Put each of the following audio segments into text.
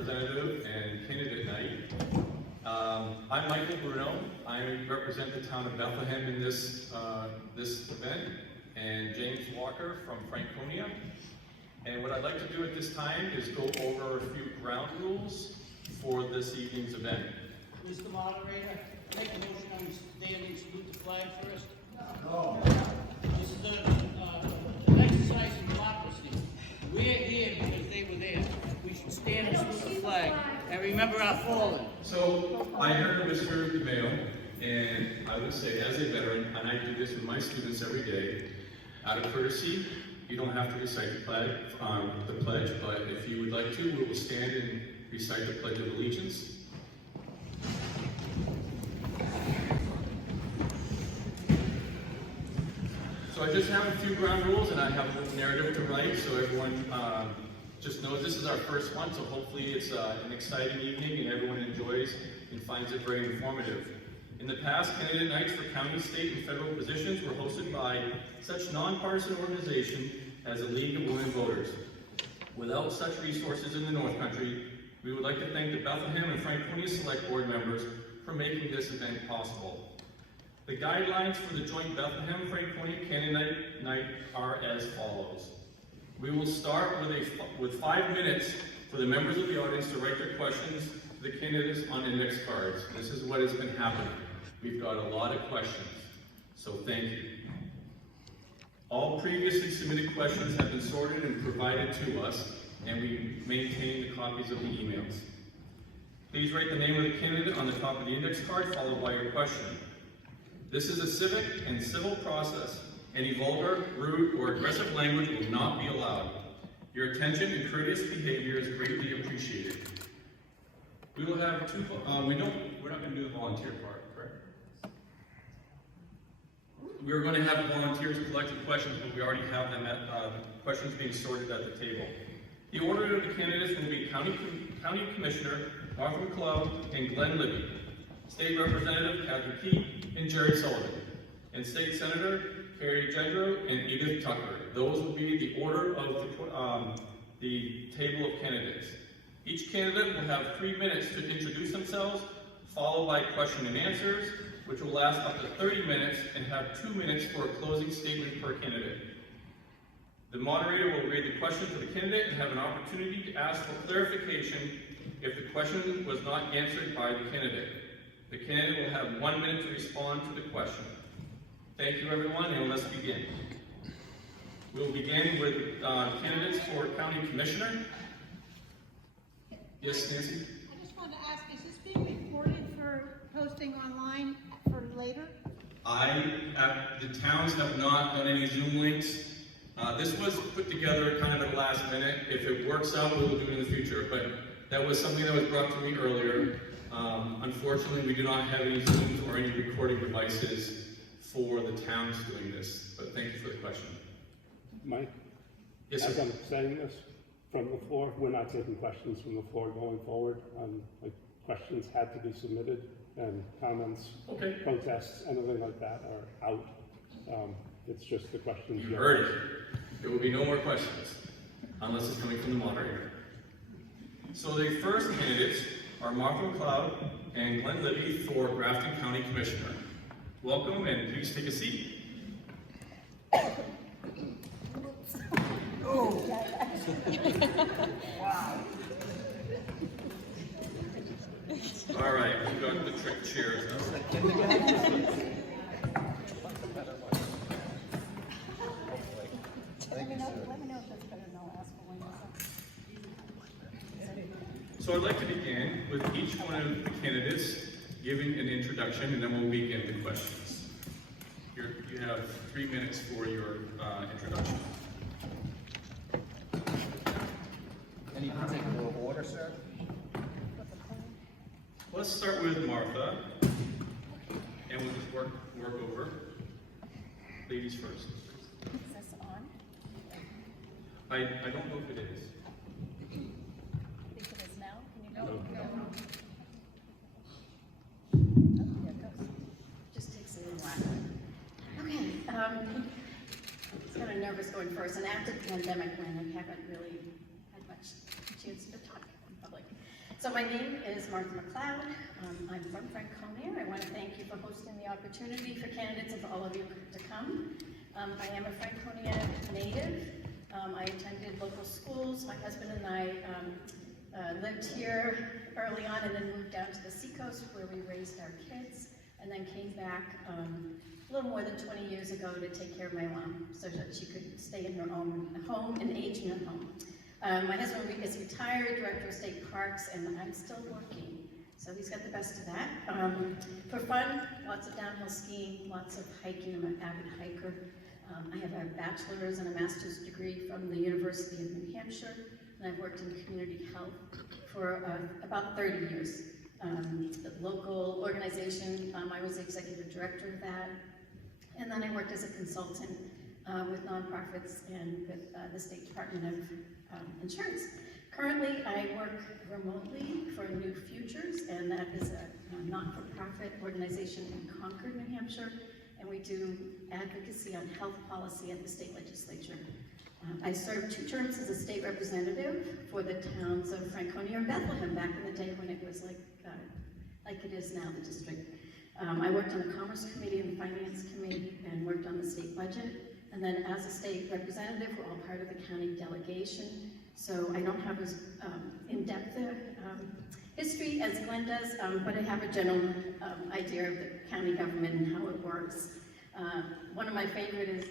representative and candidate night. I'm Mike Bruno. I represent the town of Bethlehem in this event, and James Walker from Franconia. And what I'd like to do at this time is go over a few ground rules for this evening's event. Mr. Moderator, make a motion on standing, salute the flag first. No. This is an exercise in democracy. We're here because they were there. We should stand and salute the flag and remember our fallen. So I heard a whisper of the mail, and I would say, as a veteran, and I do this with my students every day, out of courtesy, you don't have to recite the pledge, but if you would like to, we will stand and recite the Pledge of Allegiance. So I just have a few ground rules, and I have a little narrative to write, so everyone just knows this is our first one, so hopefully it's an exciting evening and everyone enjoys and finds it very informative. In the past, candidate nights for county, state, and federal positions were hosted by such nonpartisan organization as the League of Women Voters. Without such resources in the North Country, we would like to thank the Bethlehem and Franconia Select Board members for making this event possible. The guidelines for the joint Bethlehem-Franconia candidate night are as follows. We will start with 5 minutes for the members of the audience to write their questions to the candidates on index cards. This is what has been happening. We've got a lot of questions, so thank you. All previously submitted questions have been sorted and provided to us, and we maintain the copies of the emails. Please write the name of the candidate on the top of the index card, followed by your question. This is a civic and civil process. Any vulgar, rude, or aggressive language will not be allowed. Your attention and courteous behavior is greatly appreciated. We will have two, we're not going to do the volunteer part, correct? We're going to have volunteers collect the questions, but we already have them at questions being sorted at the table. The order of the candidates will be County Commissioner Martha McLeod and Glen Libby, State Representative Cathy and Sullivan, and State Senator Carrie Gendreau and Edith Tucker. Those will be the order of the table of candidates. Each candidate will have 3 minutes to introduce themselves, followed by question and answers, which will last up to 30 minutes and have 2 minutes for a closing statement per candidate. The moderator will read the question to the candidate and have an opportunity to ask for clarification if the question was not answered by the candidate. The candidate will have 1 minute to respond to the question. Thank you, everyone, and let's begin. We'll begin with candidates for County Commissioner. Yes, Nancy? I just wanted to ask, is this being recorded for posting online for later? The towns have not done any Zoom links. This was put together kind of at the last minute. If it works out, we will do it in the future, but that was something that was brought to me earlier. Unfortunately, we do not have any Zooms or any recording devices for the towns doing this, but thank you for the question. Mike? Yes, sir. As I'm saying this from the floor, we're not taking questions from the floor going forward. Like questions had to be submitted, and comments, Okay. protests, anything like that are out. It's just the questions. You heard it. There will be no more questions unless it's coming from the moderator. So the first candidates are Martha McLeod and Glen Libby for Grafton County Commissioner. Welcome, and please take a seat. Oh. Wow. All right, we've got the trick chairs now. Let me know if that's better than I'll ask for one. So I'd like to begin with each one of the candidates giving an introduction, and then we'll begin the questions. You have 3 minutes for your introduction. Any particular order, sir? Let's start with Martha, and we'll just work over. Ladies first. Is this on? I don't know if it is. I think it is now. Can you go? No. Oh, there it goes. Just takes a little while. Okay, I was kind of nervous going first. An active pandemic when I haven't really had much chance to talk in public. So my name is Martha McLeod. I'm from Franconia. I want to thank you for hosting the opportunity for candidates and for all of you to come. I am a Franconia native. I attended local schools. My husband and I lived here early on and then moved down to the seacoast where we raised our kids, and then came back a little more than 20 years ago to take care of my mom so that she could stay in her own home and age in her home. My husband is retired, director of state parks, and I'm still working. So he's got the best of that. For fun, lots of downhill skiing, lots of hiking. I'm an avid hiker. I have a bachelor's and a master's degree from the University of New Hampshire, and I've worked in community health for about 30 years. The local organization, I was the executive director of that, and then I worked as a consultant with nonprofits and with the State Department of Insurance. Currently, I work remotely for New Futures, and that is a not-for-profit organization in Concord, New Hampshire, and we do advocacy on health policy at the state legislature. I served 2 terms as a state representative for the towns of Franconia and Bethlehem back in the day when it was like it is now, the district. I worked on the Commerce Committee and the Finance Committee and worked on the state budget. And then as a state representative, we're all part of the county delegation. So I don't have as in-depth history as Glen does, but I have a general idea of the county government and how it works. One of my favorite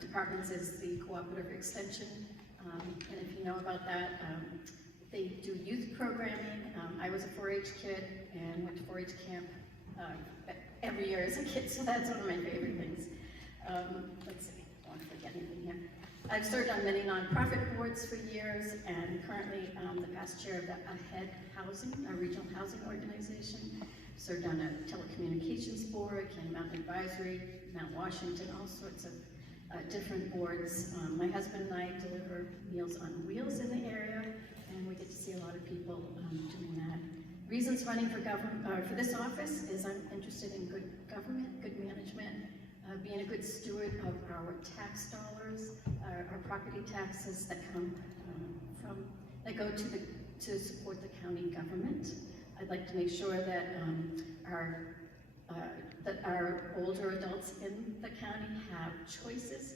departments is the cooperative extension. And if you know about that, they do youth programming. I was a 4-H kid and went to 4-H camp every year as a kid, so that's one of my favorite things. Let's see, I don't want to forget anything here. I've served on many nonprofit boards for years, and currently the past chair of the AHEAD Housing, a regional housing organization. Served on a telecommunications board, Candy Mountain Advisory, Mount Washington, all sorts of different boards. My husband and I deliver Meals on Wheels in the area, and we get to see a lot of people doing that. Reasons running for this office is I'm interested in good government, good management, being a good steward of our tax dollars, our property taxes that come that go to support the county government. I'd like to make sure that our older adults in the county have choices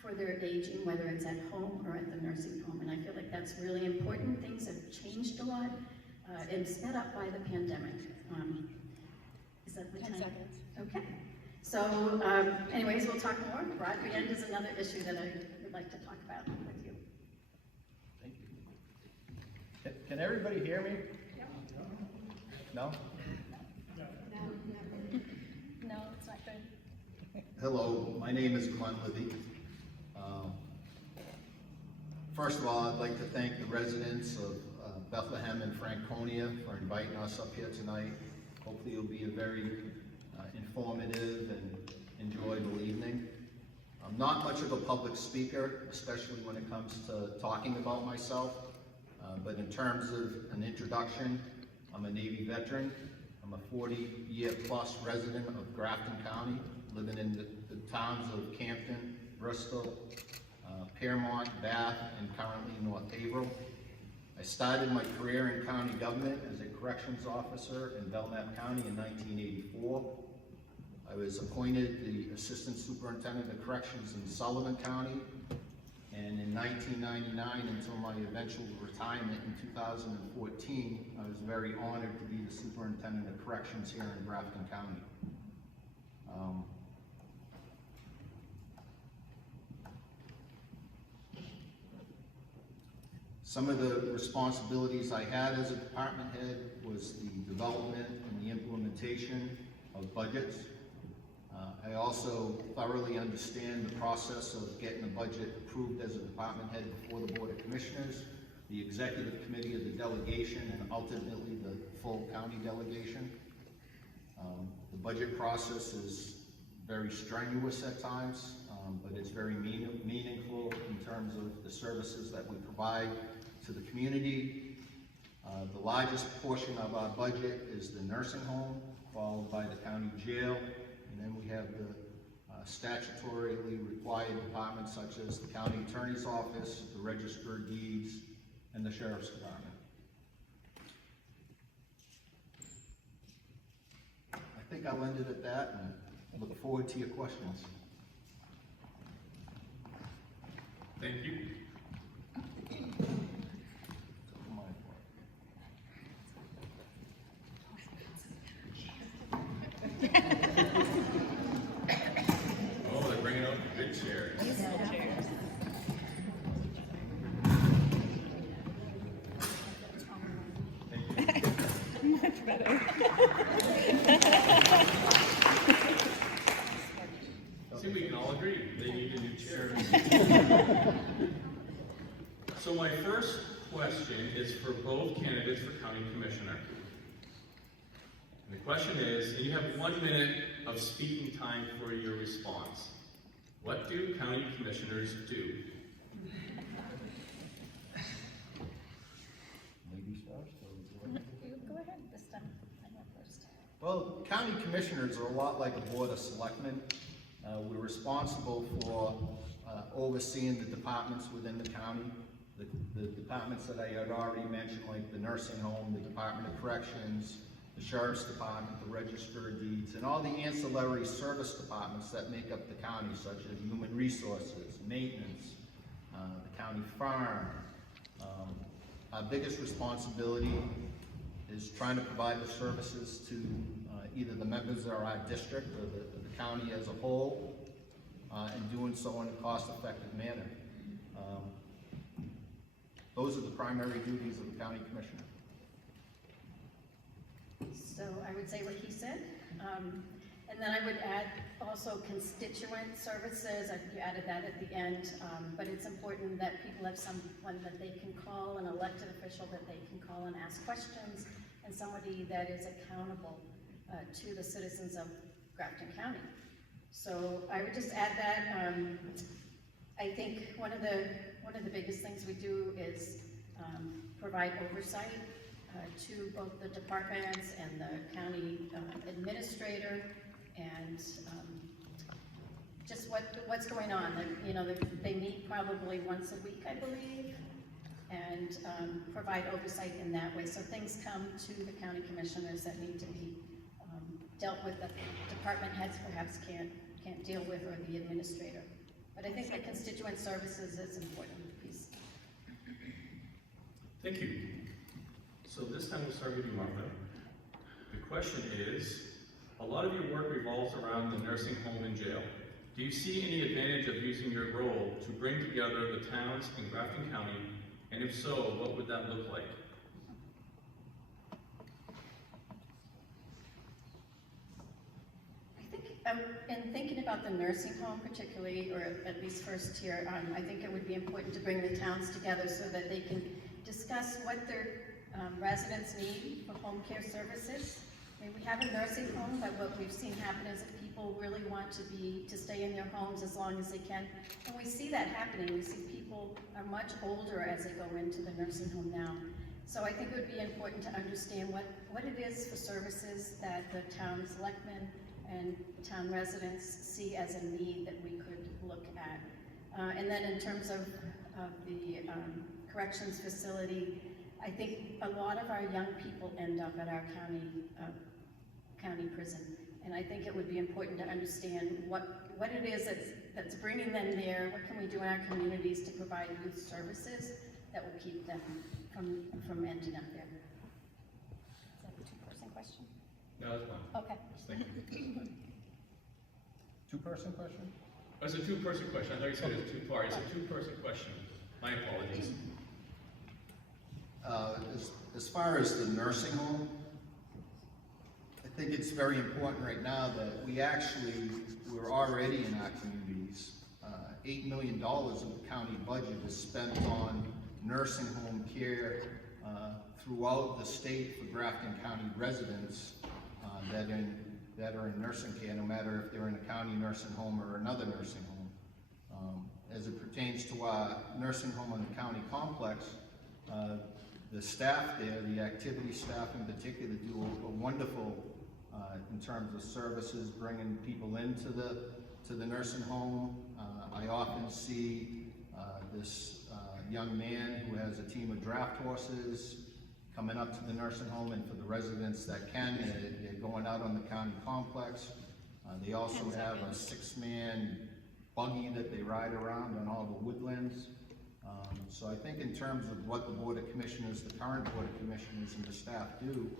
for their aging, whether it's at home or at the nursing home, and I feel like that's really important. Things have changed a lot and sped up by the pandemic. Is that the 10 time? Seconds. Okay. So, anyways, we'll talk more. Broadband is another issue that I would like to talk about with you. Thank you. Can everybody hear me? No? No, it's not good. Hello, my name is Glen, Libby. First of all, I'd like to thank the residents of Bethlehem and Franconia for inviting us up here tonight. Hopefully it'll be a very informative and enjoyable evening. I'm not much of a public speaker, especially when it comes to talking about myself, but in terms of an introduction, I'm a Navy veteran. I'm a 40-year-plus resident of Grafton County, living in the towns of Campton, Bristol, Piermont, Bath, and currently North Haverhill. I started my career in county government as a corrections officer in Belknap County in 1984. I was appointed the Assistant Superintendent of Corrections in Sullivan County, and in 1999, until my eventual retirement in 2014, I was very honored to be the Superintendent of Corrections here in Grafton County. Some of the responsibilities I had as a department head was the development and the implementation of budgets. I also thoroughly understand the process of getting a budget approved as a department head before the Board of Commissioners, the Executive Committee of the delegation, and ultimately the full county delegation. The budget process is very strenuous at times, but it's very meaningful in terms of the services that we provide to the community. The largest portion of our budget is the nursing home, followed by the county jail, and then we have the statutorily required departments such as the county attorney's office, the register of deeds, and the sheriff's department. think I'll end it at that, and I look forward to your questions. Thank you. Oh, they're bringing out the big chairs. See, we can all agree, they need a new chair. So my first question is for both candidates for county commissioner. And the question is, and you have 1 minute of speaking time for your response. What do county commissioners do? Go ahead this time. I went first. Well, county commissioners are a lot like a board of selectmen. We're responsible for overseeing the departments within the county. The departments that I had already mentioned, like the nursing home, the Department of Corrections, the Sheriff's Department, the Register of Deeds, and all the ancillary service departments that make up the county, such as human resources, maintenance, the county farm. Our biggest responsibility is trying to provide the services to either the members of our district or the county as a whole, and doing so in a cost-effective manner. Those are the primary duties of the county commissioner. So I would say what he said, and then I would add also constituent services. You added that at the end, but it's important that people have someone that they can call, an elected official that they can call and ask questions, and somebody that is accountable to the citizens of Grafton County. So I would just add that. I think one of the biggest things we do is provide oversight to both the departments and the county administrator, and just what's going on. They meet probably once a week, I believe, and provide oversight in that way. So things come to the county commissioners that need to be dealt with that the department heads perhaps can't deal with, or the administrator. But I think the constituent services is an important piece. Thank you. So this time we'll start with you, Martha. The question is, a lot of your work revolves around the nursing home and jail. Do you see any advantage of using your role to bring together the towns in Grafton County? And if so, what would that look like? I think, in thinking about the nursing home particularly, or at least first here, I think it would be important to bring the towns together so that they can discuss what their residents need for home care services. I mean, we have a nursing home, but what we've seen happen is that people really want to stay in their homes as long as they can. And we see that happening. We see people are much older as they go into the nursing home now. So I think it would be important to understand what it is for services that the town selectmen and town residents see as a need that we could look at. And then in terms of the corrections facility, I think a lot of our young people end up at our county prison. And I think it would be important to understand what it is that's bringing them there. What can we do in our communities to provide youth services that will keep them from ending up there? Is that a two-person question? No, that's fine. Okay. Just thinking. Two-person question? Oh, it's a two-person question. I thought you said it was two-part. It's a two-person question. My apologies. As far as the nursing home, I think it's very important right now that we're already in our communities. $8 million of the county budget is spent on nursing home care throughout the state for Grafton County residents that are in nursing care, no matter if they're in a county nursing home or another nursing home. As it pertains to our nursing home on the county complex, the staff there, the activity staff in particular, do a wonderful in terms of services, bringing people into the nursing home. I often see this young man who has a team of draft horses come coming up to the nursing home, and for the residents that can, they're going out on the county complex. They also have a 6-man buggy that they ride around on all the woodlands. So I think in terms of what the Board of Commissioners, the current Board of Commissioners and the staff do,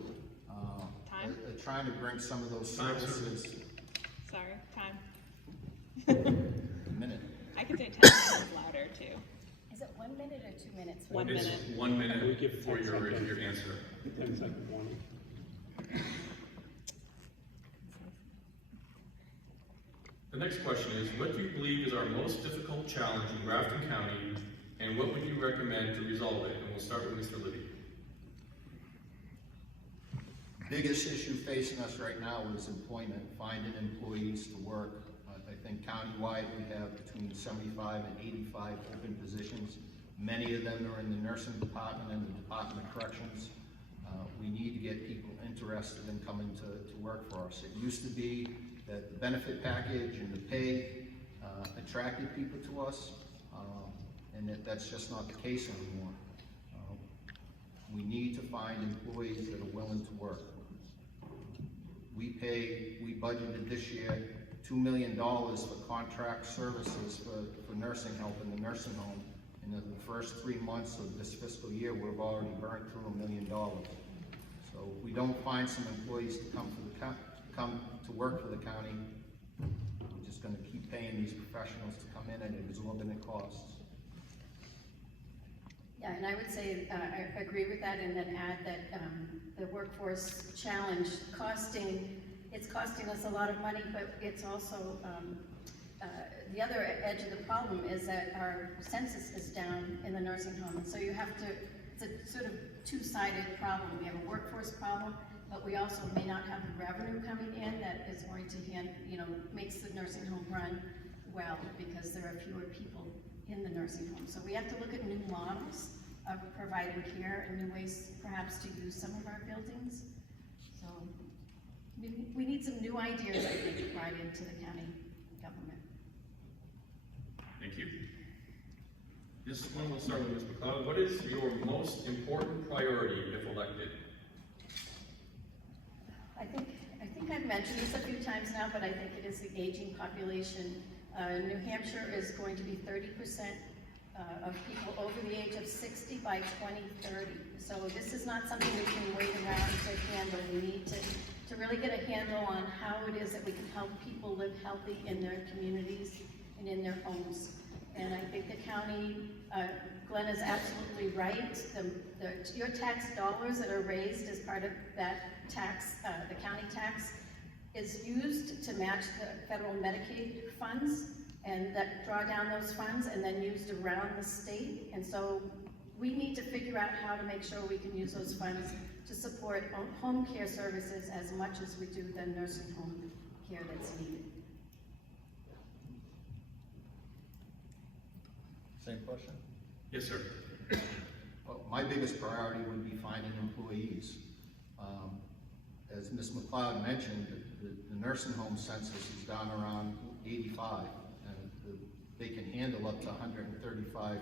they're trying to bring some of those services. Sorry, time. A minute. I could say 10 seconds louder too. Is it 1 minute or 2 minutes? 1 It's minute. 1 minute We give it for 10 your seconds. answer. 10-second warning. The next question is, what do you believe is our most difficult challenge in Grafton County, and what would you recommend to resolve it? And we'll start with Mr. Libby. Biggest issue facing us right now is employment, finding employees to work. I think countywide we have between 75 and 85 open positions. Many of them are in the nursing department and the Department of Corrections. We need to get people interested in coming to work for us. It used to be that the benefit package and the pay attracted people to us, and that's just not the case anymore. We need to find employees that are willing to work. We budgeted this year $2 million for contract services for nursing help in the nursing home. And in the first 3 months of this fiscal year, we've already burned through $1 million. So if we don't find some employees to come to work for the county, we're just going to keep paying these professionals to come in at exorbitant costs. Yeah, and I would say, I agree with that, and then add that the workforce challenge it's costing us a lot of money, but it's also, the other edge of the problem is that our census is down in the nursing home. So you have to, it's a sort of two-sided problem. We have a workforce problem, but we also may not have the revenue coming in that is going to, makes the nursing home run well, because there are fewer people in the nursing home. So we have to look at new models of providing care and new ways perhaps to use some of our buildings. So we need some new ideas, I think, brought into the county government. Thank you. This one will start with Ms. McLeod. What is your most important priority if elected? I think I've mentioned this a few times now, but I think it is the aging population. New Hampshire is going to be 30% of people over the age of 60 by 2030. So this is not something we can wait around to handle. We need to really get a handle on how it is that we can help people live healthy in their communities and in their homes. And I think the county, Glen is absolutely right. Your tax dollars that are raised as part of that tax, the county tax, is used to match the federal Medicaid funds, and that draw down those funds and then used around the state. And so we need to figure out how to make sure we can use those funds to support home care services as much as we do the nursing home care that's needed. Same question? Yes, sir. Well, my biggest priority would be finding employees. As Ms. McLeod mentioned, the nursing home census is down around 85, and they can handle up to 135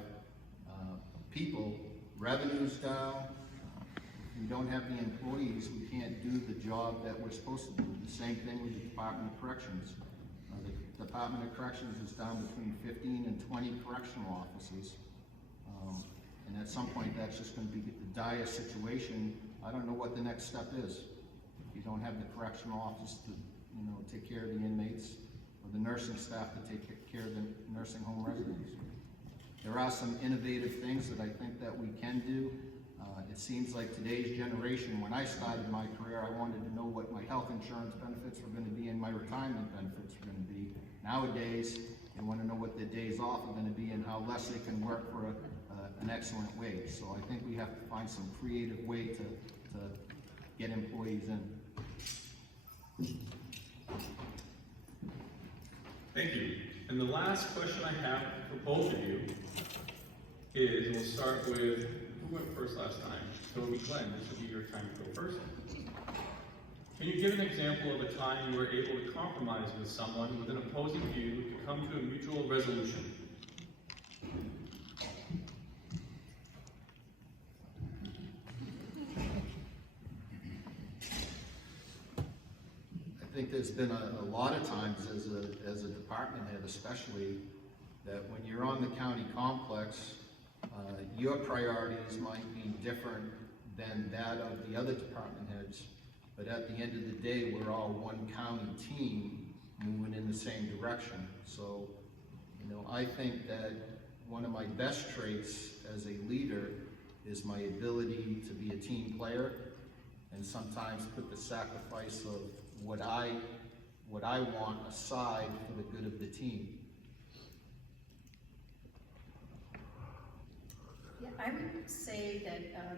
people. Revenue's down. If we don't have the employees, we can't do the job that we're supposed to do. The same thing with the Department of Corrections. The Department of Corrections is down between 15 and 20 correctional officers. And at some point, that's just going to be a dire situation. I don't know what the next step is. If you don't have the correctional office to, take care of the inmates, or the nursing staff to take care of the nursing home residents. There are some innovative things that I think that we can do. It seems like today's generation, when I started my career, I wanted to know what my health insurance benefits were going to be and my retirement benefits were going to be. Nowadays, they want to know what their days off are going to be and how less they can work for an excellent wage. So I think we have to find some creative way to get employees in. Thank you. And the last question I have for both of you is, we'll start with, who went first last time? Toby, Glen, this will be your time to go first. Can you give an example of a time you were able to compromise with someone with an opposing view to come to a mutual resolution? think there's been a lot of times as a department head especially, that when you're on the county complex, your priorities might be different than that of the other department heads. But at the end of the day, we're all one county team moving in the same direction. So, you know, I think that one of my best traits as a leader is my ability to be a team player and sometimes put the sacrifice of what I want aside for the good of the team. Yeah, I would say that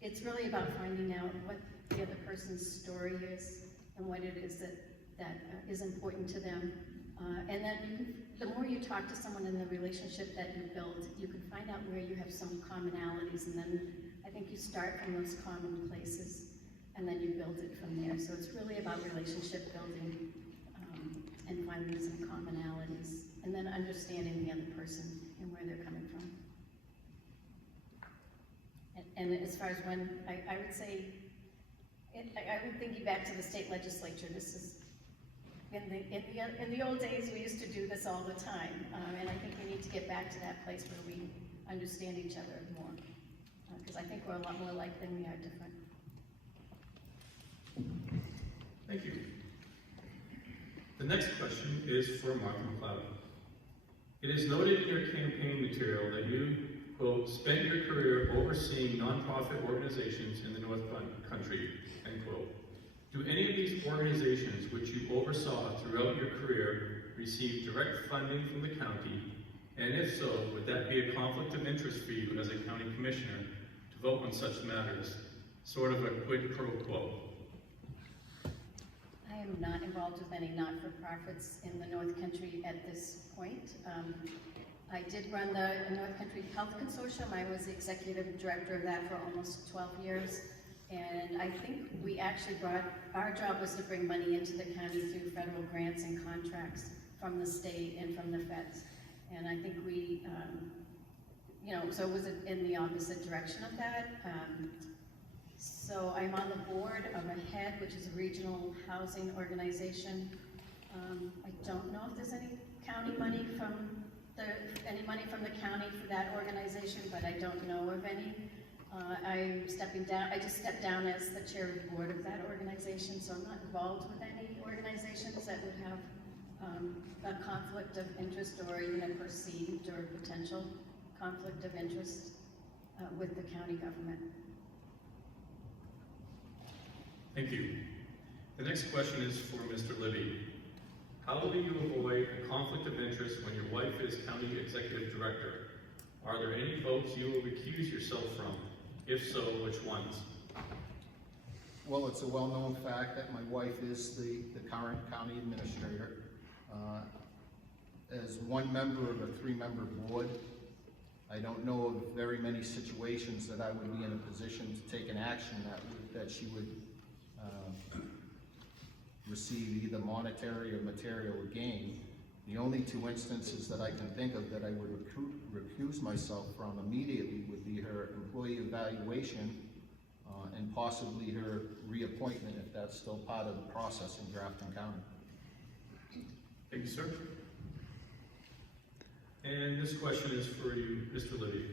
it's really about finding out what the other person's story is and what it is that is important to them. And then the more you talk to someone in the relationship that you build, you can find out where you have some commonalities, and then I think you start from those common places and then you build it from there. So it's really about relationship building and finding some commonalities and then understanding the other person and where they're coming from. And as far as when, I would say, I would think back to the state legislature. This is, in the old days, we used to do this all the time. And I think we need to get back to that place where we understand each other more. Because I think we're a lot more alike than we are different. Thank you. The next question is for Mark McLeod. It is noted in your campaign material that you, quote, spent your career overseeing nonprofit organizations in the North Country, end quote. Do any of these organizations which you oversaw throughout your career receive direct funding from the county? And if so, would that be a conflict of interest for you as a county commissioner to vote on such matters? Sort of a quid pro quo. I am not involved with any not-for-profits in the North Country at this point. I did run the North Country Health Consortium. I was the executive director of that for almost 12 years. And I think we actually our job was to bring money into the county through federal grants and contracts from the state and from the feds. And I think we, so it was in the opposite direction of that. So I'm on the board of AHEAD, which is a regional housing organization. I don't know if there's any county money from the county for that organization, but I don't know of any. I just stepped down as the chair of the board of that organization, so I'm not involved with any organizations that would have a conflict of interest or even a perceived or potential conflict of interest with the county government. Thank you. The next question is for Mr. Libby. How will you avoid a conflict of interest when your wife is county executive director? Are there any votes you will recuse yourself from? If so, which ones? Well, it's a well-known fact that my wife is the current county administrator. As one member of a three-member board, I don't know of very many situations that I would be in a position to take an action that she would receive either monetary or material gain. The only two instances that I can think of that I would recuse myself from immediately would be her employee evaluation and possibly her reappointment if that's still part of the process in Grafton County. Thank you, sir. And this question is for you, Mr. Libby.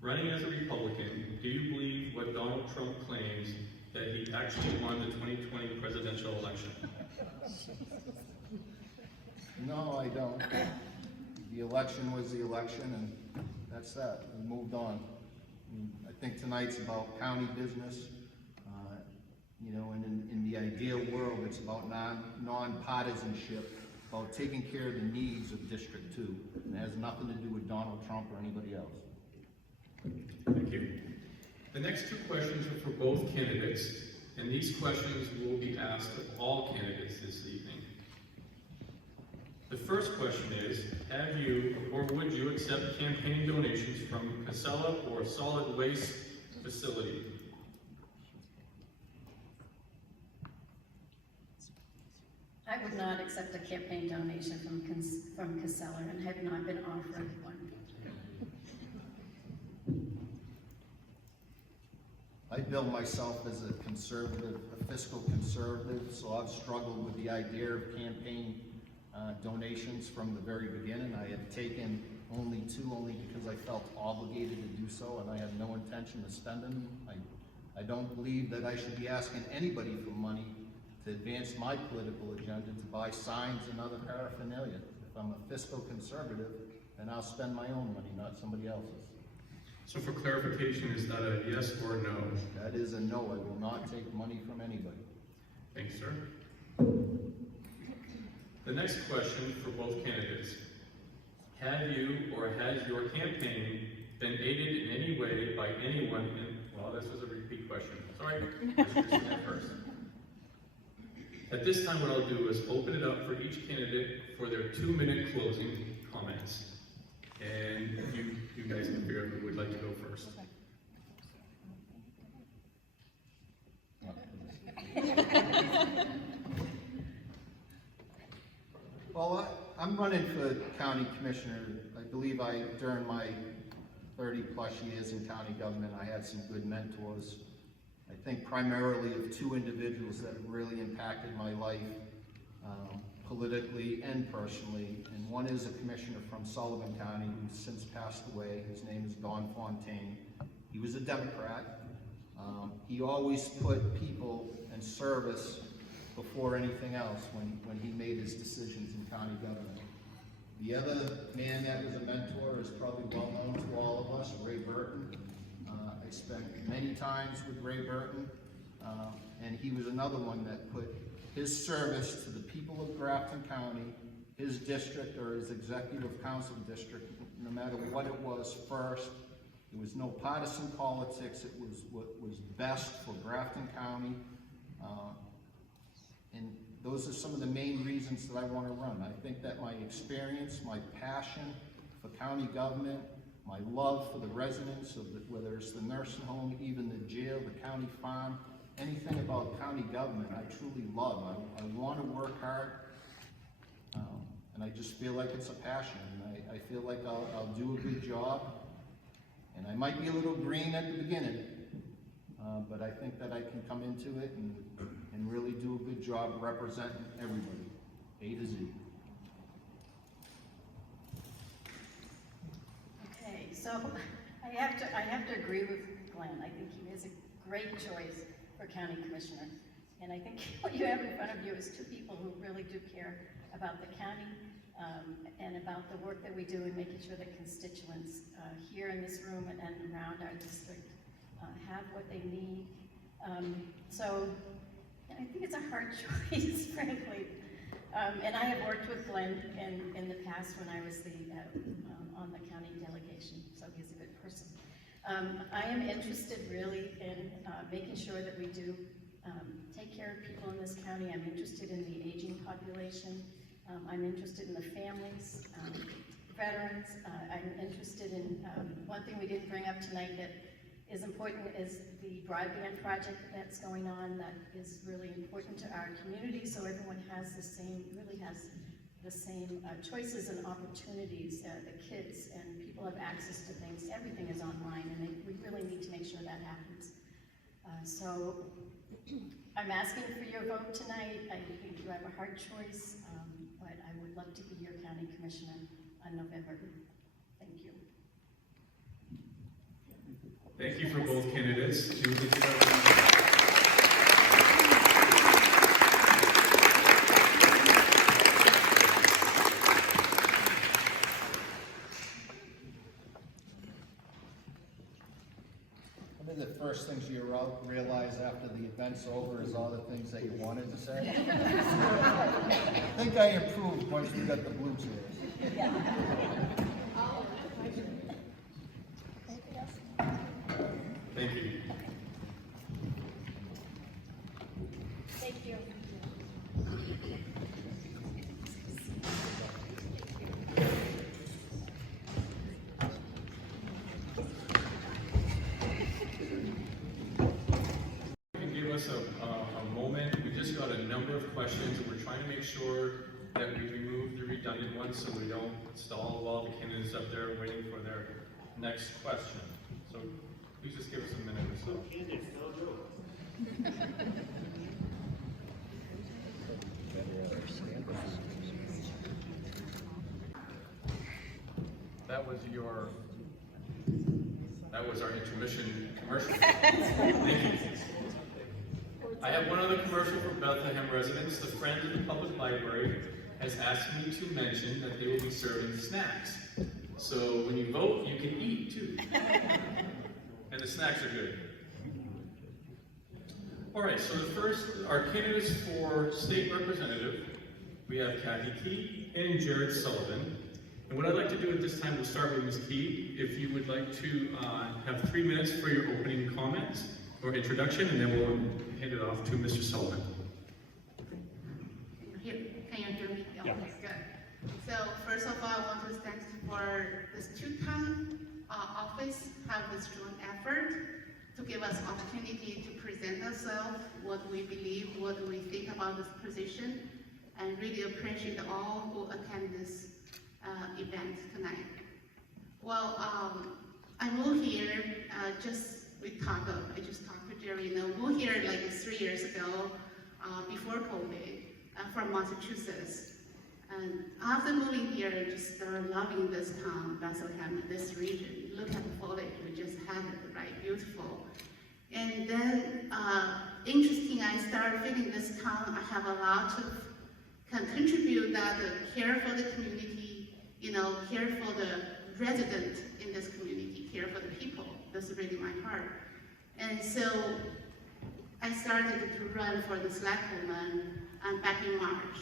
Running as a Republican, do you believe what Donald Trump claims, that he actually won the 2020 presidential election? No, I don't. The election was the election, and that's that. We moved on. I think tonight's about county business, and in the ideal world, it's about non-partisanship, about taking care of the needs of District 2. And it has nothing to do with Donald Trump or anybody else. Thank you. The next two questions are for both candidates, and these questions will be asked of all candidates this evening. The first question is, have you or would you accept campaign donations from Casella or a solid waste facility? I would not accept a campaign donation from Casella and have not been offered one. I bill myself as a conservative, a fiscal conservative, so I've struggled with the idea of campaign donations from the very beginning. I have taken only because I felt obligated to do so, and I have no intention of spending them. I don't believe that I should be asking anybody for money to advance my political agenda, to buy signs and other paraphernalia. If I'm a fiscal conservative, then I'll spend my own money, not somebody else's. So for clarification, is that a yes or no? That is a no. I will not take money from anybody. Thank you, sir. The next question for both candidates. Have you or has your campaign been aided in any way by anyone in, well, this was a repeat question. Sorry, let's do that first. At this time, what I'll do is open it up for each candidate for their 2-minute closing comments. And you guys can figure out who would like to go first. Well, I'm running for county commissioner. I believe during my 30-plus years in county government, I had some good mentors. I think primarily of 2 individuals that have really impacted my life, politically and personally. And one is a commissioner from Sullivan County who's since passed away. His name is Don Fontaine. He was a Democrat. He always put people and service before anything else when he made his decisions in county government. The other man that was a mentor is probably well known to all of us, Ray Burton. I spent many times with Ray Burton, and he was another one that put his service to the people of Grafton County, his district or his executive council district, no matter what it was, first. There was no partisan politics. It was what was best for Grafton County. And those are some of the main reasons that I want to run. I think that my experience, my passion for county government, my love for the residents of whether it's the nursing home, even the jail, the county farm, anything about county government, I truly love. I want to work hard, and I just feel like it's a passion. And I feel like I'll do a good job. And I might be a little green at the beginning, but I think that I can come into it and really do a good job representing everybody, A to Z. Okay, so I have to agree with Glen. I think he is a great choice for county commissioner. And I think what you have in front of you is 2 people who really do care about the county and about the work that we do in making sure that constituents here in this room and around our district have what they need. So I think it's a hard choice, frankly. And I have worked with Glen in the past when I was on the county delegation, so he's a good person. I am interested really in making sure that we do take care of people in this county. I'm interested in the aging population. I'm interested in the families, veterans. I'm interested in, one thing we didn't bring up tonight that is important is the broadband project that's going on that is really important to our community, so everyone has the same, really has the same choices and opportunities. The kids and people have access to things. Everything is online, and we really need to make sure that happens. So I'm asking for your vote tonight. I think you have a hard choice, but I would love to be your county commissioner on November. Thank you. Thank you for both candidates. One of the first things you realize after the event's over is all the things that you wanted to say. I think I improved once we got the blue chairs. Thank you. Thank you. Give us a moment. We just got a number of questions, and we're trying to make sure that we remove the redundant ones so we don't stall while the candidates up there waiting for their next question. So please just give us a minute or so. That was our intermission commercial. Thank you. I have one other commercial for Bethlehem residents. The Friends of the Public Library has asked me to mention that they will be serving snacks. So when you vote, you can eat too. And the snacks are good. All right, so our candidates for state representative, we have Cathy and Jared Sullivan. And what I'd like to do at this time, we'll start with Ms. Key. If you would like to have 3 minutes for your opening comments or introduction, and then we'll hand it off to Mr. Sullivan. Can you hear me? Yeah. Okay, good. So first of all, I want to thank for this two-town office have this joint effort to give us opportunity to present ourselves, what we believe, what we think about this position, and really appreciate all who attend this event tonight. Well, I moved here I just talked to Jerry, moved here like 3 years ago, before COVID, from Massachusetts. And after moving here, I just started loving this town, Bethlehem, this region. Look at the foliage, we just had it, right? Beautiful. And then, interesting, I started feeling this town, I have a lot of, can contribute that care for the community, care for the resident in this community, care for the people. That's really my heart. And so, I started to run for the selectwoman back in March.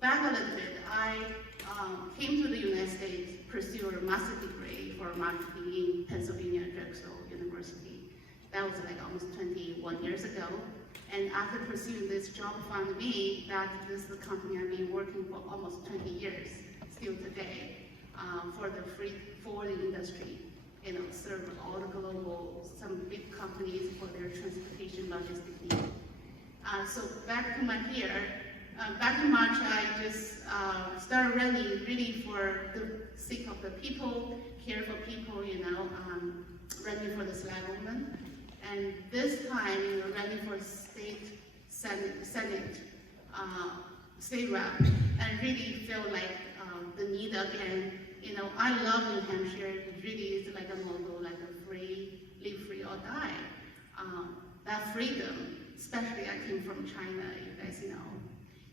Back a little bit, I came to the United States, pursued a master's degree for marketing in Pennsylvania Drexel University. That was like almost 21 years ago. And after pursuing this job, found me that this is the company I've been working for almost 20 years, still today, for the freight forwarding industry. Serve all the global, some big companies for their transportation logistics needs. So back to my here. Back in March, I just started running really for the sake of the people, care for people, running for the selectwoman. And this time, running for state senate, state rep, and really feel like the need again. I love New Hampshire. It really is like a motto, like a free, live free or die. That freedom, especially I came from China, you guys know.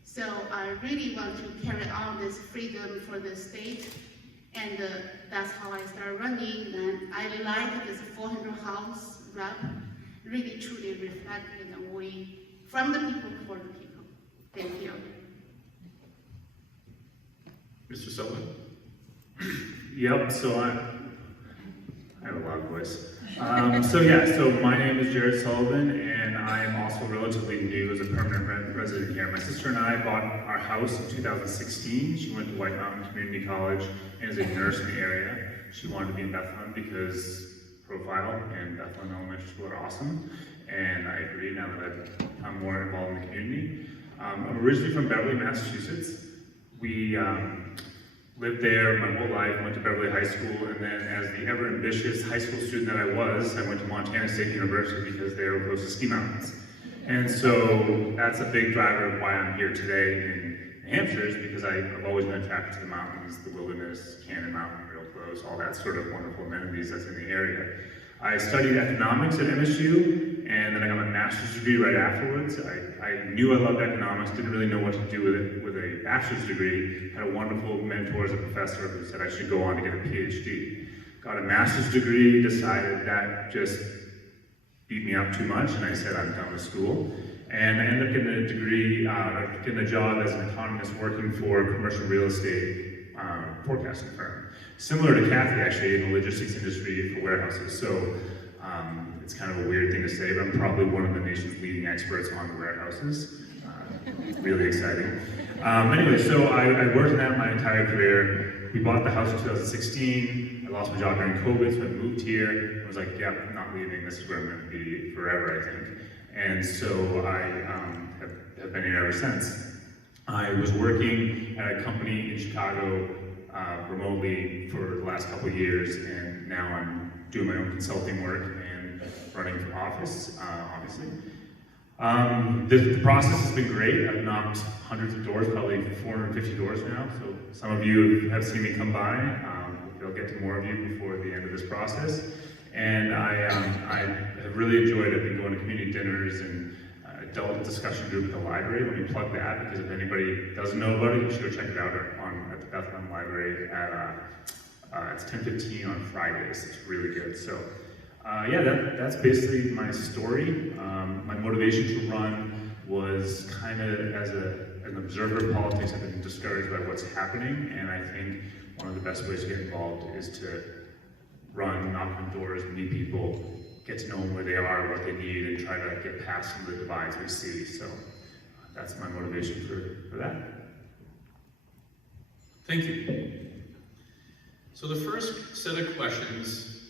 So I really want to carry on this freedom for the state, and that's how I started running. And I like this 400 house rep, really truly reflect, we from the people for the people. Thank you. Mr. Sullivan. Yep, so I have a loud voice. So my name is Jared Sullivan, and I am also relatively new as a permanent resident here. My sister and I bought our house in 2016. She went to White Mountain Community College and is a nurse in the area. She wanted to be in Bethlehem because profile and Bethlehem Elementary School are awesome, and I agree now that I'm more involved in the community. I'm originally from Beverly, Massachusetts. We lived there my whole life, went to Beverly High School, and then as the ever-ambitious high school student that I was, I went to Montana State University because they were close to ski mountains. And so that's a big driver of why I'm here today in New Hampshire, is because I've always been attracted to the mountains, the wilderness, Cannon Mountain, real close, all that sort of wonderful amenities that's in the area. I studied economics at MSU, and then I got my master's degree right afterwards. I knew I loved economics, didn't really know what to do with it with a bachelor's degree. Had a wonderful mentor as a professor who said I should go on to get a PhD. Got a master's degree, decided that just beat me up too much, and I said I'm done with school. And I ended up getting a degree, getting a job as an economist working for a commercial real estate forecasting firm. Similar to Cathy, actually, in the logistics industry for warehouses. So it's kind of a weird thing to say, but I'm probably one of the nation's leading experts on the warehouses. Really exciting. Anyway, so I worked in that my entire career. We bought the house in 2016. I lost my job during COVID, so I moved here. I was like, yep, I'm not leaving. This is where I'm going to be forever, I think. And so I have been here ever since. I was working at a company in Chicago remotely for the last couple of years, and now I'm doing my own consulting work and running for office, obviously. The process has been great. I've knocked hundreds of doors, probably 450 doors now. So some of you have seen me come by. I'll get to more of you before the end of this process. And I have really enjoyed it. I've been going to community dinners and adult discussion group at the library. Let me plug that, because if anybody doesn't know about it, you should go check it out at the Bethlehem Library it's 10:15 on Fridays. It's really good. So yeah, that's basically my story. My motivation to run was kind of as an observer of politics. I've been discouraged by what's happening, and I think one of the best ways to get involved is to run, knock on doors, meet people, get to know them where they are, what they need, and try to get past some of the divides we see. So that's my motivation for that. Thank you. So the first set of questions,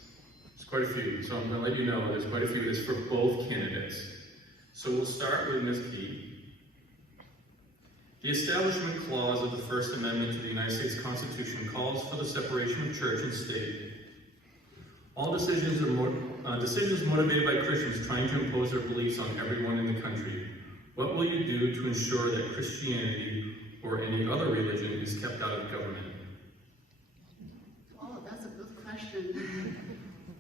there's quite a few, so I'm going to let you know there's quite a few. It's for both candidates. So we'll start with Ms. Key. The Establishment Clause of the First Amendment to the United States Constitution calls for the separation of church and state. All decisions motivated by Christians trying to impose their beliefs on everyone in the country. What will you do to ensure that Christianity or any other religion is kept out of government? Oh, that's a good question.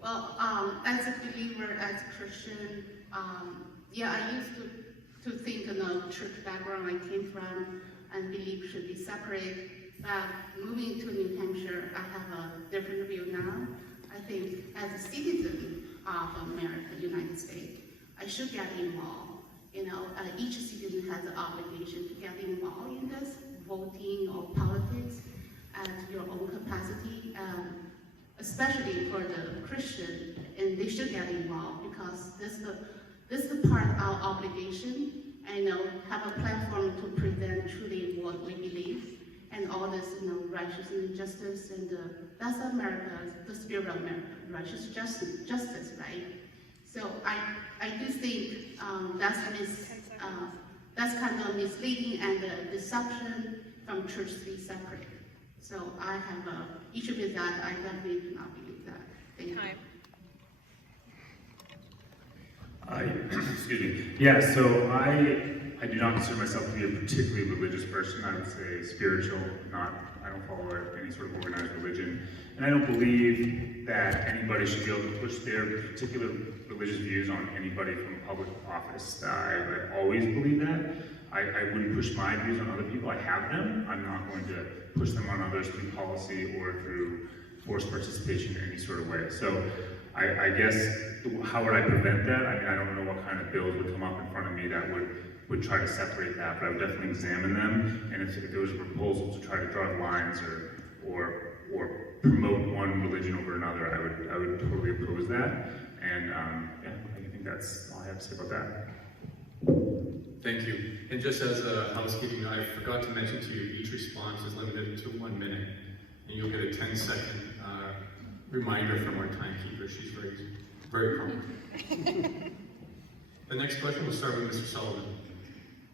Well, as a believer, as a Christian, yeah, I used to think in the church background I came from and believe should be separate. But moving to New Hampshire, I have a different view now. I think as a citizen of America, United States, I should get involved. You know, each citizen has an obligation to get involved in this, voting or politics at your own capacity, especially for the Christian, and they should get involved because this is the part of our obligation, and have a platform to present truly what we believe, and all this, righteousness and justice, and that's America, the spirit of America, righteous justice, right? So I do think that's kind of misleading and deception from church to be separate. So I have issue with that. I definitely do not believe that. Thank you. Excuse me. Yeah, so I do not consider myself to be a particularly religious person. I would say spiritual, I don't follow any sort of organized religion. And I don't believe that anybody should be able to push their particular religious views on anybody from public office. I've always believed that. I wouldn't push my views on other people. I have them. I'm not going to push them on others through policy or through forced participation in any sort of way. So I guess, how would I prevent that? I mean, I don't know what kind of bills would come up in front of me that would try to separate that, but I would definitely examine them. And if there was a proposal to try to draw lines or promote one religion over another, I would totally oppose that. And yeah, I think that's all I have to say about that. Thank you. And just as a housekeeping, I forgot to mention to you, each response is limited to 1 minute, and you'll get a 10-second reminder from our timekeeper. She's very, very prompt. The next question will start with Mr. Sullivan.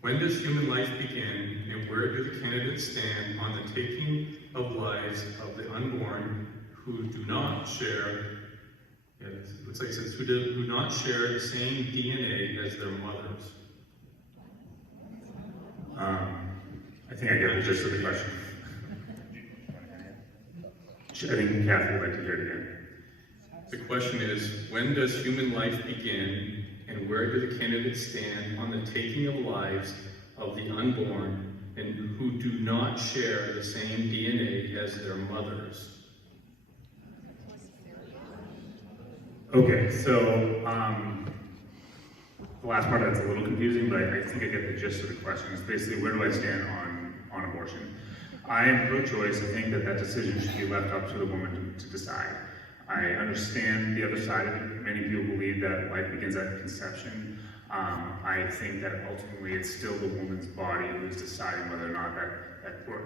When does human life begin, and where do the candidates stand on the taking of lives of the unborn who do not share, it looks like it says, who do not share the same DNA as their mothers? I think I get the gist of the question. I think Cathy would like to hear it again. The question is, when does human life begin, and where do the candidates stand on the taking of lives of the unborn and who do not share the same DNA as their mothers? Okay, so the last part of that's a little confusing, but I think I get the gist of the question. It's basically, where do I stand on abortion? I am pro-choice. I think that decision should be left up to the woman to decide. I understand the other side of it. Many people believe that life begins at conception. I think that ultimately it's still the woman's body who's deciding whether or not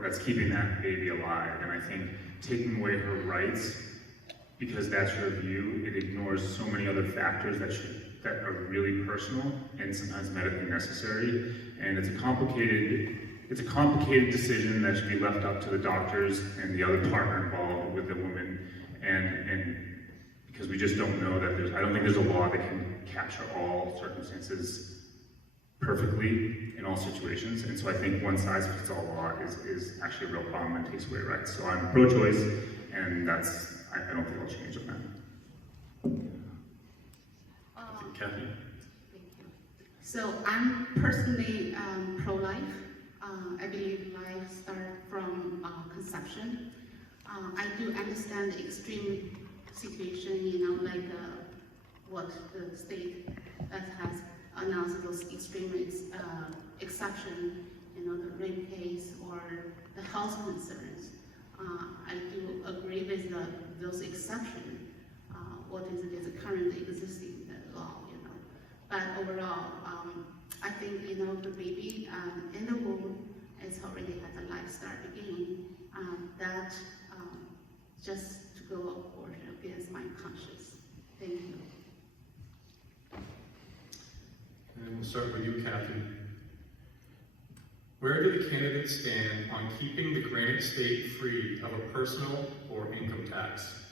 that's keeping that baby alive. And I think taking away her rights, because that's her view, it ignores so many other factors that are really personal and sometimes medically necessary. And it's a complicated decision that should be left up to the doctors and the other partner involved with the woman. And because we just don't know that I don't think there's a law that can capture all circumstances perfectly in all situations, and so I think one size fits all law is actually a real problem and takes away rights. So I'm pro-choice, and I don't think I'll change on that. Cathy? Thank you. So I'm personally pro-life. I believe life starts from conception. I do understand the extreme situation, like what the state that has announced those extreme exception, the rape case or the health concerns. I do agree with those exceptions. What is the current existing law, But overall, I think, the baby in the womb is already has a life start beginning. That just to go abortion against my conscience. Thank you. And we'll start with you, Cathy. Where do the candidates stand on keeping the Granite State free of a personal or income tax?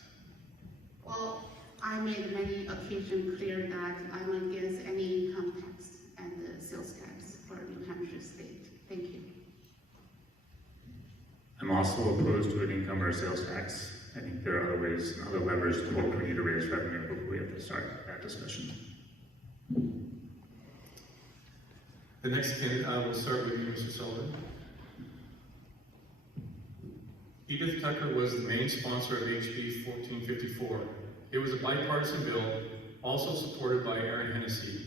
Well, I made many occasions clear that I'm against any income tax and sales tax for New Hampshire State. Thank you. I'm also opposed to an income or sales tax. I think there are other ways, other levers to what we need to raise revenue, but we have to start that discussion. The next candidate, will start with you, Mr. Sullivan. Edith Tucker was the main sponsor of HB 1454. It was a bipartisan bill, also supported by Aaron Hennessy.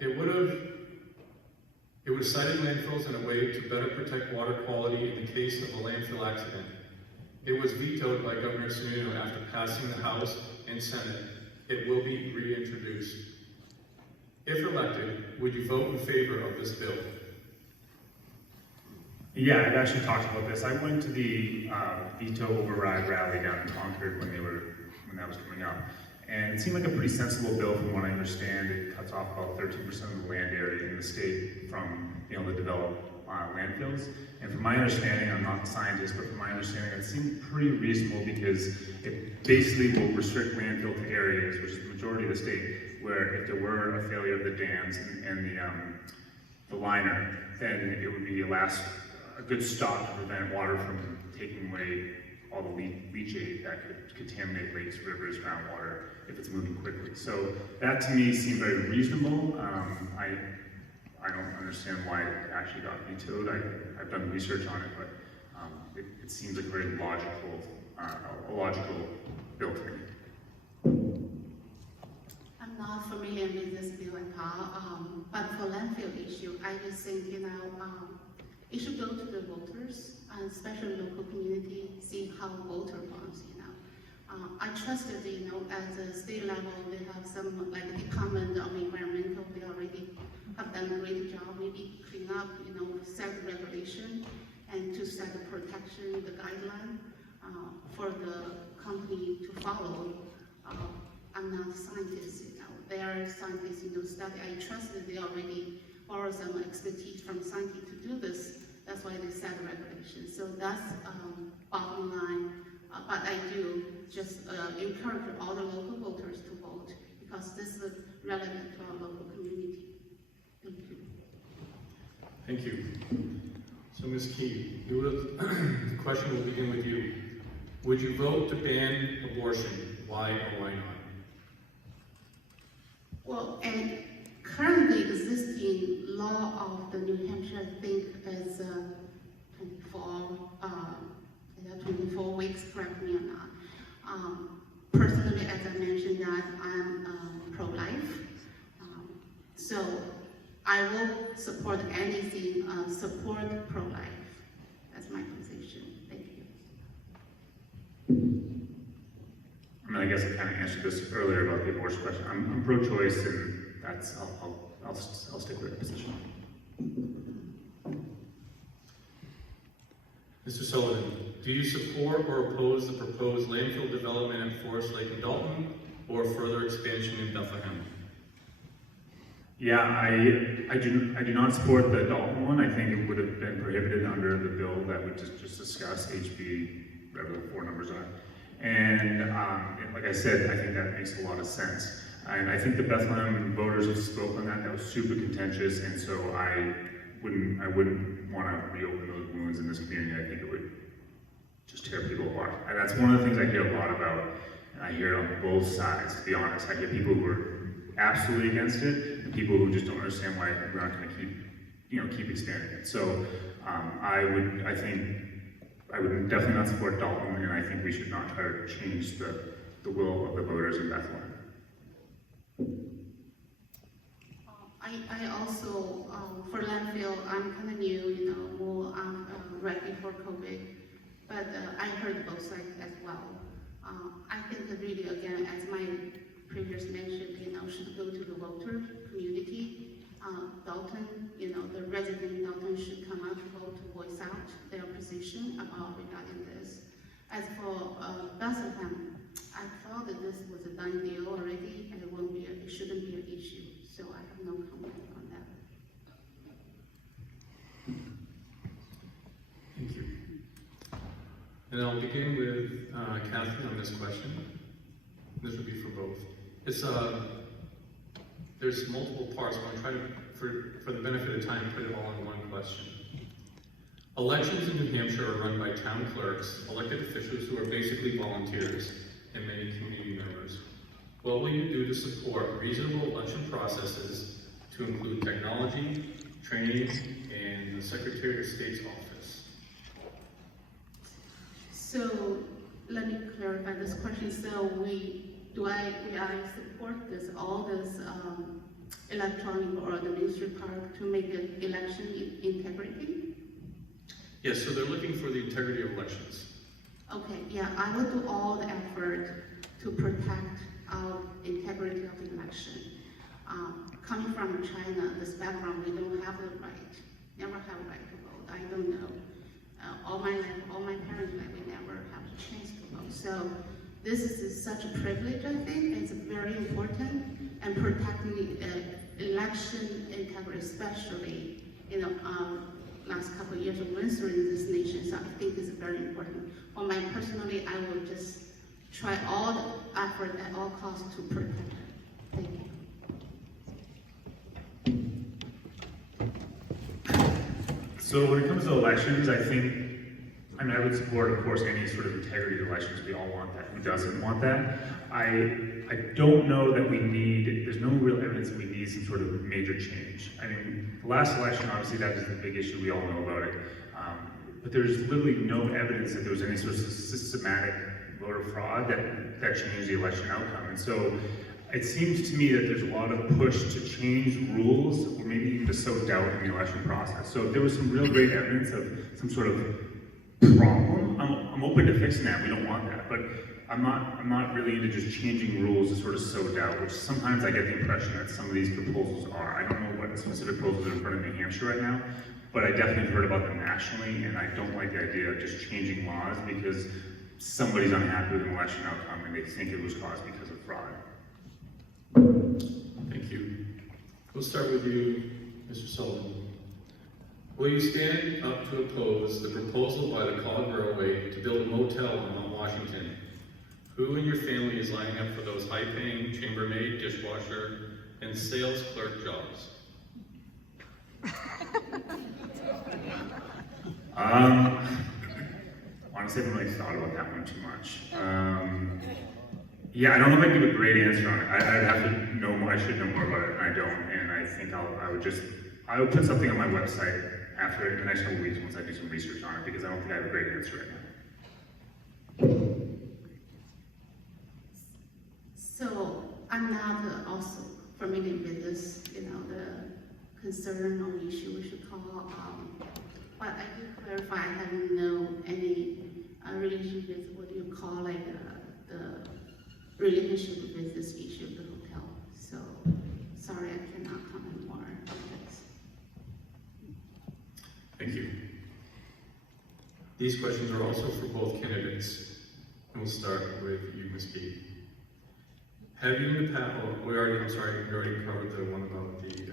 It would have cited landfills in a way to better protect water quality in the case of a landfill accident. It was vetoed by Governor Sununu after passing the House and Senate. It will be reintroduced. If elected, would you vote in favor of this bill? Yeah, I've actually talked about this. I went to the veto override rally down in Concord when that was coming up. And it seemed like a pretty sensible bill from what I understand. It cuts off about 13% of the land area in the state from being able to develop landfills. And from my understanding, I'm not a scientist, but from my understanding, it seemed pretty reasonable because it basically will restrict landfill to areas, which is the majority of the state, where if there were a failure of the dams and the liner, then it would be a good stop to prevent water from taking away all the leachate that could contaminate lakes, rivers, groundwater if it's moving quickly. So that to me seemed very reasonable. I don't understand why it actually got vetoed. I've done research on it, but it seems like a very logical bill to me. I'm not familiar with this bill at all, but for landfill issue, I just think, it should go to the voters, especially local community, see how voter wants, I trusted, at the state level, they have some, like, Department of Environmental, they already have done a great job, maybe clean up, set regulation, and to set the protection, the guideline, for the company to follow. I'm not a scientist, They are scientists, study. I trust that they already borrow some expertise from scientists to do this. That's why they set the regulation. So that's bottom line. But I do just encourage all the local voters to vote because this is relevant to our local community. Thank you. Thank you. So Ms. Key, the question will begin with you. Would you vote to ban abortion? Why or why not? Well, and currently existing law of the New Hampshire, I think, is 24 weeks, correct me or not. Personally, as I mentioned, that I'm pro-life. So I will support anything, support pro-life. That's my position. Thank you. I guess I kind of answered this earlier about the abortion question. I'm pro-choice, and that's I'll stick with that position. Mr. Sullivan, do you support or oppose the proposed landfill development at Forest Lake and Dalton, or further expansion in Bethlehem? Yeah, I do not support the Dalton one. I think it would have been prohibited under the bill that we just discussed, HB, whatever the four numbers are. And like I said, I think that makes a lot of sense. I think the Bethlehem voters have spoken on that. That was super contentious, and so I wouldn't want to reopen those wounds in this community. I think it would just tear people apart. And that's one of the things I hear a lot about, and I hear it on both sides, to be honest. I hear people who are absolutely against it, and people who just don't understand why we're not going to keep expanding it. So I would definitely not support Dalton, and I think we should not try to change the will of the voters in Bethlehem. I also, for landfill, I'm kind of new, more right before COVID, but I heard both sides as well. I think that really, again, as my previous mentioned, should go to the voter community. Dalton, the resident Dalton should come out to vote to voice out their position about regarding this. As for Bethlehem, I thought that this was a done deal already, and it shouldn't be an issue. So I have no comment on that. Thank you. And I'll begin with Cathy on this question. This will be for both. It's there's multiple parts, but I'm trying to, for the benefit of time, put it all in one question. Elections in New Hampshire are run by town clerks, elected officials who are basically volunteers, and many community members. What will you do to support reasonable election processes to include technology, training, and the Secretary of State's office? So let me clarify this question. So we support this, all this electronic or the ministry part to make the election integrity? Yes, so they're looking for the integrity of elections. Okay, yeah, I will do all the effort to protect our integrity of the election. Coming from China, this background, we don't have the right, never have a right to vote. I don't know. All my parents' life, we never have a chance to vote. So this is such a privilege, I think. It's very important, and protecting election integrity, especially, last couple of years of winter in this nation. So I think this is very important. For my personally, I will just try all the effort at all costs to protect it. Thank you. So when it comes to elections, I would support, of course, any sort of integrity of elections. We all want that. Who doesn't want that? I don't know that there's no real evidence that we need some sort of major change. I mean, the last election, obviously, that is the big issue. We all know about it. But there's literally no evidence that there was any sort of systematic voter fraud that changed the election outcome. And so it seems to me that there's a lot of push to change rules, or maybe even to sow doubt in the election process. So if there was some real great evidence of some sort of problem, I'm open to fixing that. We don't want that. But I'm not really into just changing rules to sort of sow doubt, which sometimes I get the impression that some of these proposals are. I don't know what specific proposals are in front of New Hampshire right now, but I definitely heard about them nationally, and I don't like the idea of just changing laws because somebody's unhappy with an election outcome and they think it was caused because of fraud. Thank you. We'll start with you, Mr. Sullivan. Will you stand up to oppose the proposal by the Cog Railway to build a motel in Mount Washington? Who in your family is lining up for those high-paying chambermaid, dishwasher, and sales clerk jobs? Honestly, I haven't really thought about that one too much. Yeah, I don't know if I can give a great answer on it. I'd have to know more. I should know more about it, and I don't. And I think I would put something on my website after the next couple of weeks once I do some research on it, because I don't think I have a great answer right now. So I'm not also familiar with this, the concern or issue we should call. But I do clarify, I haven't known any relationship with what you call the relationship with this issue of the hotel. So sorry, I cannot comment more on this. Thank you. These questions are also for both candidates. And we'll start with you, Ms. B. Have you in the past, we already covered the one about the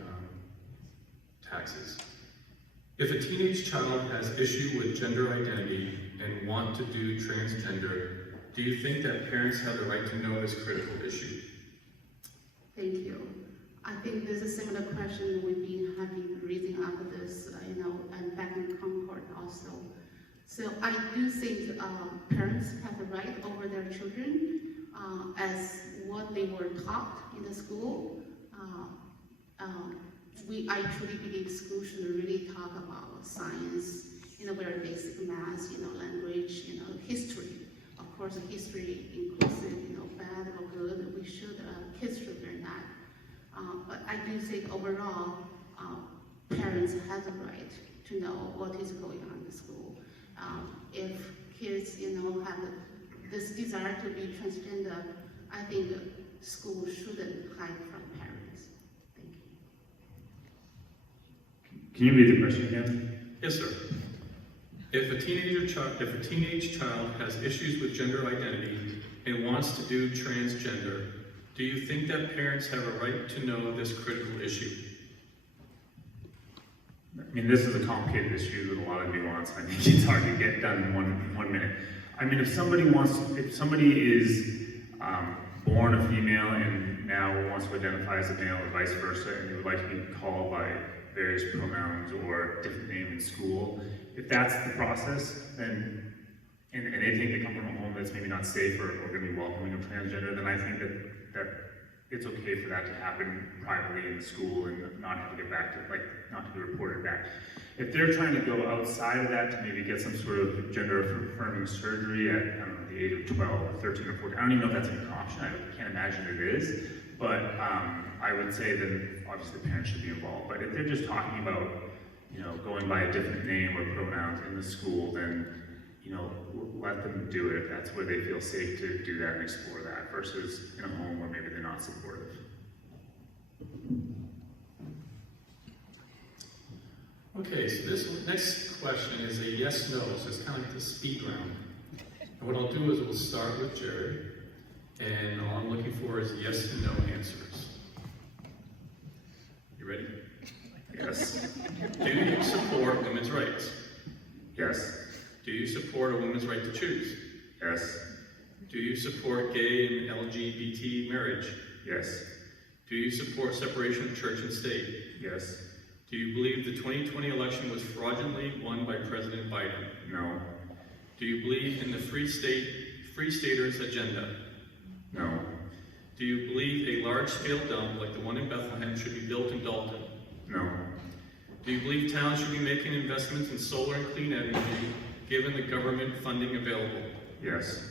taxes. If a teenage child has issue with gender identity and want to do transgender, do you think that parents have the right to know this critical issue? Thank you. I think this is a similar question we've been having raising up this, and back in Concord also. So I do think parents have the right over their children as what they were taught in the school. I truly believe schools should really talk about science, very basic math, language, history. Of course, history inclusive, bad or good. We should kids should learn that. But I do think overall, parents have the right to know what is going on in the school. If kids, have this desire to be transgender, I think school shouldn't hide from parents. Thank you. Can you read the question again? Yes, sir. If a teenage child has issues with gender identity and wants to do transgender, do you think that parents have a right to know this critical issue? I mean, this is a complicated issue with a lot of nuance. I think it's hard to get done in one minute. I mean, if somebody is born a female and now wants to identify as a male or vice versa, and you would like to be called by various pronouns or a different name in school, if that's the process, then and they think they come from a home that's maybe not safe or going to be welcoming of transgender, then I think that it's okay for that to happen privately in the school and not have to get back to, not to be reported back. If they're trying to go outside of that to maybe get some sort of gender-affirming surgery at, I don't know, the age of 12 or 13 or 14, I don't even know if that's an option, I can't imagine it is, but I would say that obviously the parents should be involved. But if they're just talking about, going by a different name or pronouns in the school, then, let them do it if that's where they feel safe to do that and explore that, versus in a home where maybe they're not supportive. Okay, so this next question is a yes/no, so it's kind of like the speed round. And what I'll do is we'll start with Jared, and all I'm looking for is yes and no answers. You ready? Yes. Do you support women's rights? Yes. Do you support a woman's right to choose? Yes. Do you support gay and LGBT marriage? Yes. Do you support separation of church and state? Yes. Do you believe the 2020 election was fraudulently won by President Biden? No. Do you believe in the Free Staters agenda? No. Do you believe a large-scale dump like the one in Bethlehem should be built in Dalton? No. Do you believe towns should be making investments in solar and clean energy given the government funding available? Yes.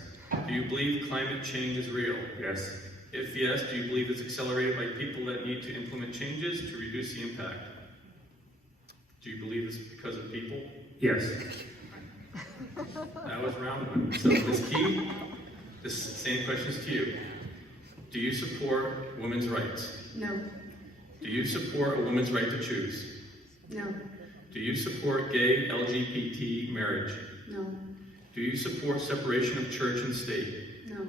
Do you believe climate change is real? Yes. If yes, do you believe it's accelerated by people that need to implement changes to reduce the impact? Do you believe it's because of people? Yes. That was round one. So Ms. Key, the same questions to you. Do you support women's rights? No. Do you support a woman's right to choose? No. Do you support gay LGBT marriage? No. Do you support separation of church and state? No.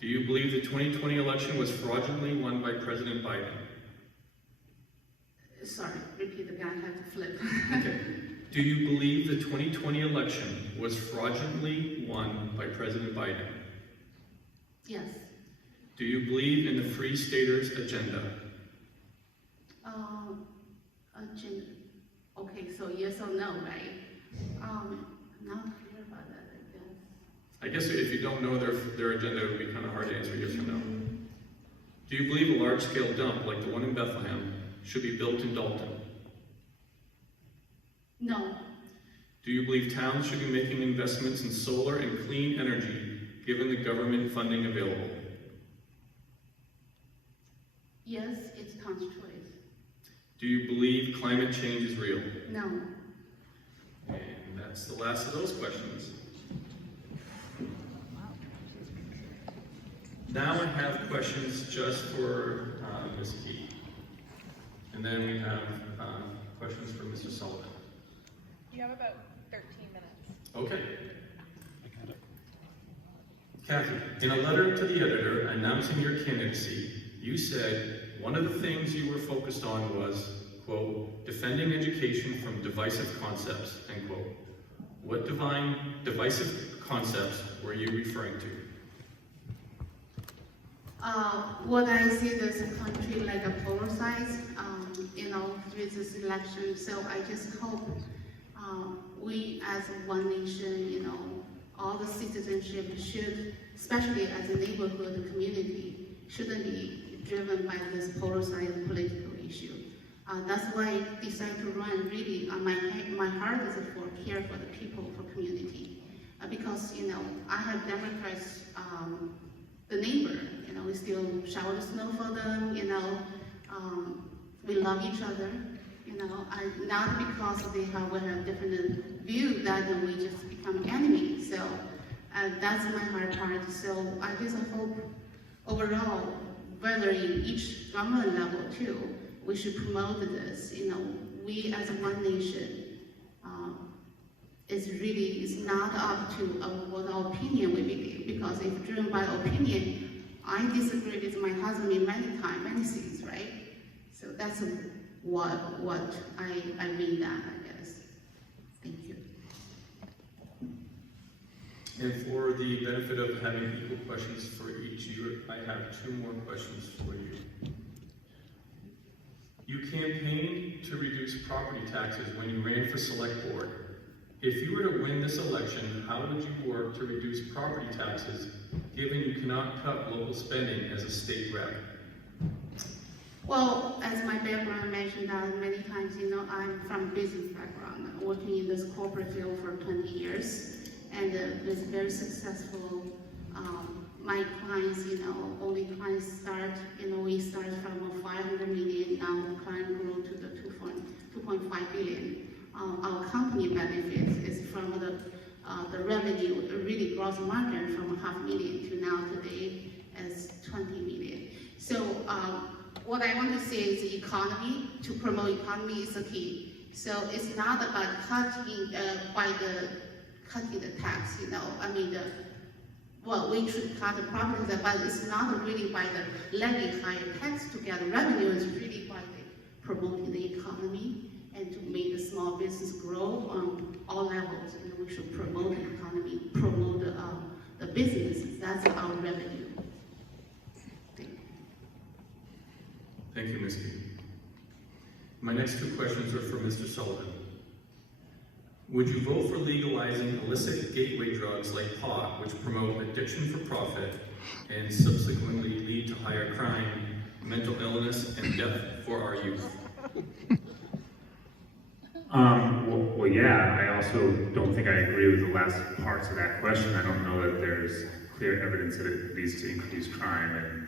Do you believe the 2020 election was fraudulently won by President Biden? Sorry, repeat again, I have to flip. Okay. Do you believe the 2020 election was fraudulently won by President Biden? Yes. Do you believe in the Free Staters agenda? Agenda. Okay, so yes or no, right? Not clear about that, I guess. I guess if you don't know their agenda, it would be kind of hard to answer yes or no. Do you believe a large-scale dump like the one in Bethlehem should be built in Dalton? No. Do you believe towns should be making investments in solar and clean energy given the government funding available? Yes, it's town's choice. Do you believe climate change is real? No. And that's the last of those questions. Now I have questions just for Ms. Key. And then we have questions for Mr. Sullivan. You have about 13 minutes. Okay. Cathy, in a letter to the editor announcing your candidacy, you said one of the things you were focused on was, quote, defending education from divisive concepts, end quote. What divisive concepts were you referring to? What I see this country like a polarized, with this election. So I just hope we as one nation, all the citizenship should, especially as a neighborhood community, shouldn't be driven by this polarized political issue. That's why I decided to run. Really, my heart is for care for the people, for community, because I have Democrats, the neighbor. We still shower the snow for them. We love each other. Not because we have different view that we just become enemies. So that's my hard part. So I just hope overall, whether in each government level too, we should promote this. We as one nation, it's not up to what our opinion will be, because if driven by opinion, I disagree with my husband many times, many things, right? So that's what I mean that, I guess. Thank you. And for the benefit of having equal questions for each of you, I have 2 more questions for you. You campaigned to reduce property taxes when you ran for select board. If you were to win this election, how would you work to reduce property taxes, given you cannot cut local spending as a state rep? Well, as my background mentioned many times, I'm from business background, working in this corporate field for 20 years, and was very successful. My clients, only clients start, we start from 500 million, now the client grew to the 2.5 billion. Our company benefits is from the revenue, really gross margin from $500,000 to now today as 20 million. So what I want to say is the economy, to promote economy is the key. So it's not about cutting the tax, we should cut the property, but it's not really by the levy higher tax to get revenue, it's really by promoting the economy and to make the small business grow on all levels. We should promote the economy, promote the business. That's our revenue. Thank you. Thank you, Ms. Key. My next 2 questions are for Mr. Sullivan. Would you vote for legalizing illicit gateway drugs like pot, which promote addiction for profit and subsequently lead to higher crime, mental illness, and death for our youth? Well, yeah, I also don't think I agree with the last parts of that question. I don't know that there's clear evidence that it leads to increased crime and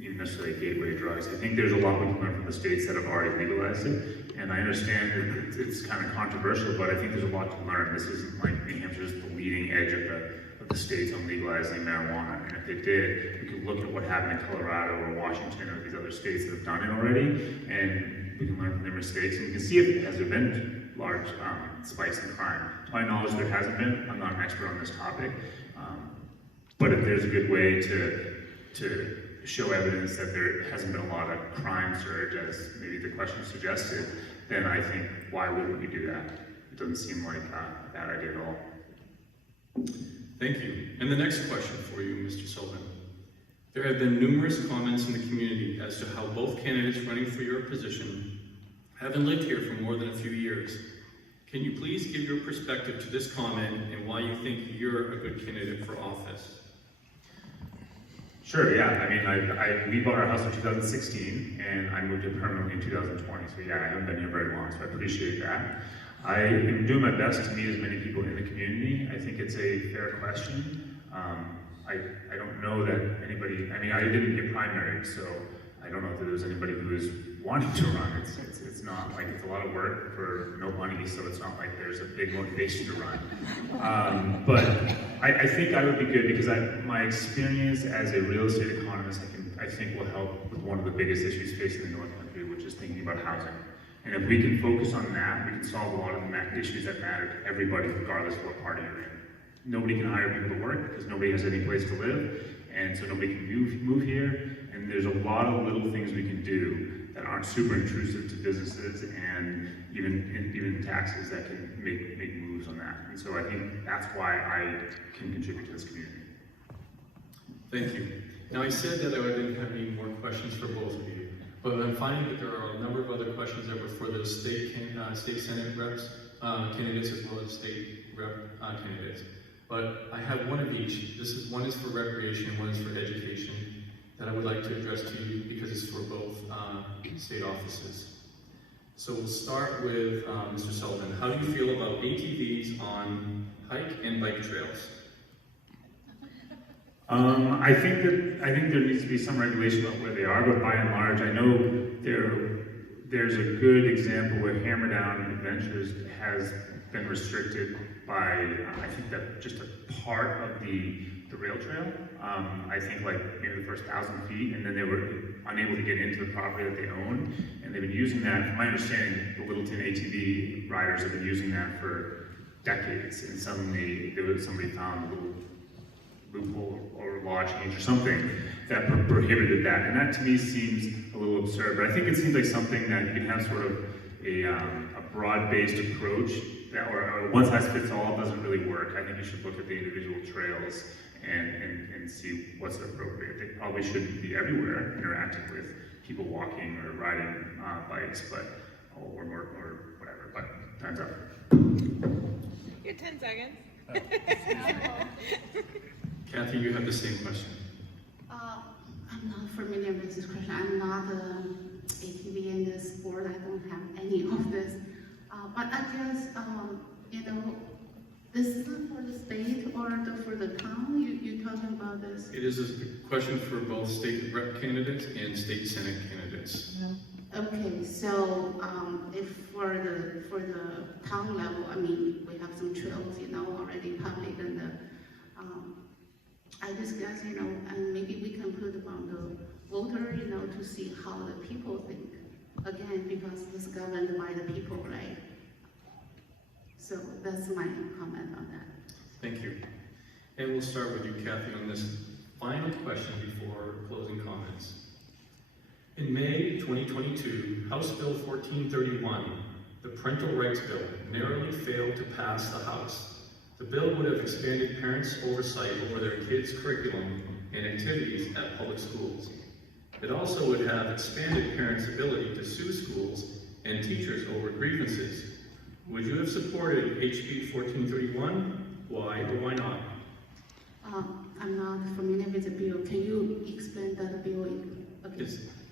even necessarily gateway drugs. I think there's a lot we can learn from the states that have already legalized it, and I understand that it's kind of controversial, but I think there's a lot to learn. This isn't like New Hampshire's the leading edge of the states on legalizing marijuana, and if they did, we could look at what happened in Colorado or Washington or these other states that have done it already, and we can learn from their mistakes, and we can see if has there been large spikes in crime. To my knowledge, there hasn't been. I'm not an expert on this topic, but if there's a good way to show evidence that there hasn't been a lot of crime surge, as maybe the question suggested, then I think, why wouldn't we do that? It doesn't seem like a bad idea at all. Thank you. And the next question for you, Mr. Sullivan. There have been numerous comments in the community as to how both candidates running for your position haven't lived here for more than a few years. Can you please give your perspective to this comment and why you think you're a good candidate for office? Sure, yeah. I mean, we bought our house in 2016, and I moved here permanently in 2020. So yeah, I haven't been here very long, so I appreciate that. I am doing my best to meet as many people in the community. I think it's a fair question. I don't know that anybody, I didn't get primaried, so I don't know if there was anybody who was wanting to run. It's not like it's a lot of work for no money, so it's not like there's a big motivation to run. But I think I would be good because my experience as a real estate economist, I think will help with one of the biggest issues facing the North Country, which is thinking about housing. And if we can focus on that, we can solve a lot of the issues that matter to everybody, regardless of what party you're in. Nobody can hire people to work because nobody has any place to live, and so nobody can move here. And there's a lot of little things we can do that aren't super intrusive to businesses and even taxes that can make moves on that. And so I think that's why I can contribute to this community. Thank you. Now, I said that I didn't have any more questions for both of you, but I'm finding that there are a number of other questions that were for the state Senate reps, candidates, as well as state rep candidates. But I have one of each. One is for recreation, one is for education, that I would like to address to you because it's for both state offices. So we'll start with Mr. Sullivan. How do you feel about ATVs on hike and bike trails? I think there needs to be some regulation about where they are, but by and large, I know there's a good example where Hammer Down Adventures has been restricted by, I think that just a part of the rail trail. I think like maybe the first 1,000 feet, and then they were unable to get into the property that they own, and they've been using that. From my understanding, the Littleton ATV riders have been using that for decades, and suddenly somebody found a little loophole or law change or something that prohibited that, and that to me seems a little absurd. But I think it seems like something that you can have sort of a broad-based approach that, or a one-size-fits-all doesn't really work. I think you should look at the individual trails and see what's appropriate. They probably shouldn't be everywhere interacting with people walking or riding bikes, but or whatever. But time's up. You have 10 seconds. Cathy, you have the same question. I'm not familiar with this question. I'm not ATV in this sport. I don't have any of this. But I guess, this is for the state or for the town? You're talking about this? It is a question for both state rep candidates and state senate candidates. Okay, so if for the town level, I mean, we have some trails, already public, and I discuss, and maybe we can put on the voter, to see how the people think. Again, because it's governed by the people, right? So that's my comment on that. Thank you. And we'll start with you, Cathy, on this final question before closing comments. In May 2022, House Bill 1431, the Parental Rights Bill, narrowly failed to pass the House. The bill would have expanded parents' oversight over their kids' curriculum and activities at public schools. It also would have expanded parents' ability to sue schools and teachers over grievances. Would you have supported HB 1431? Why or why not? I'm not familiar with the bill. Can you explain that bill again?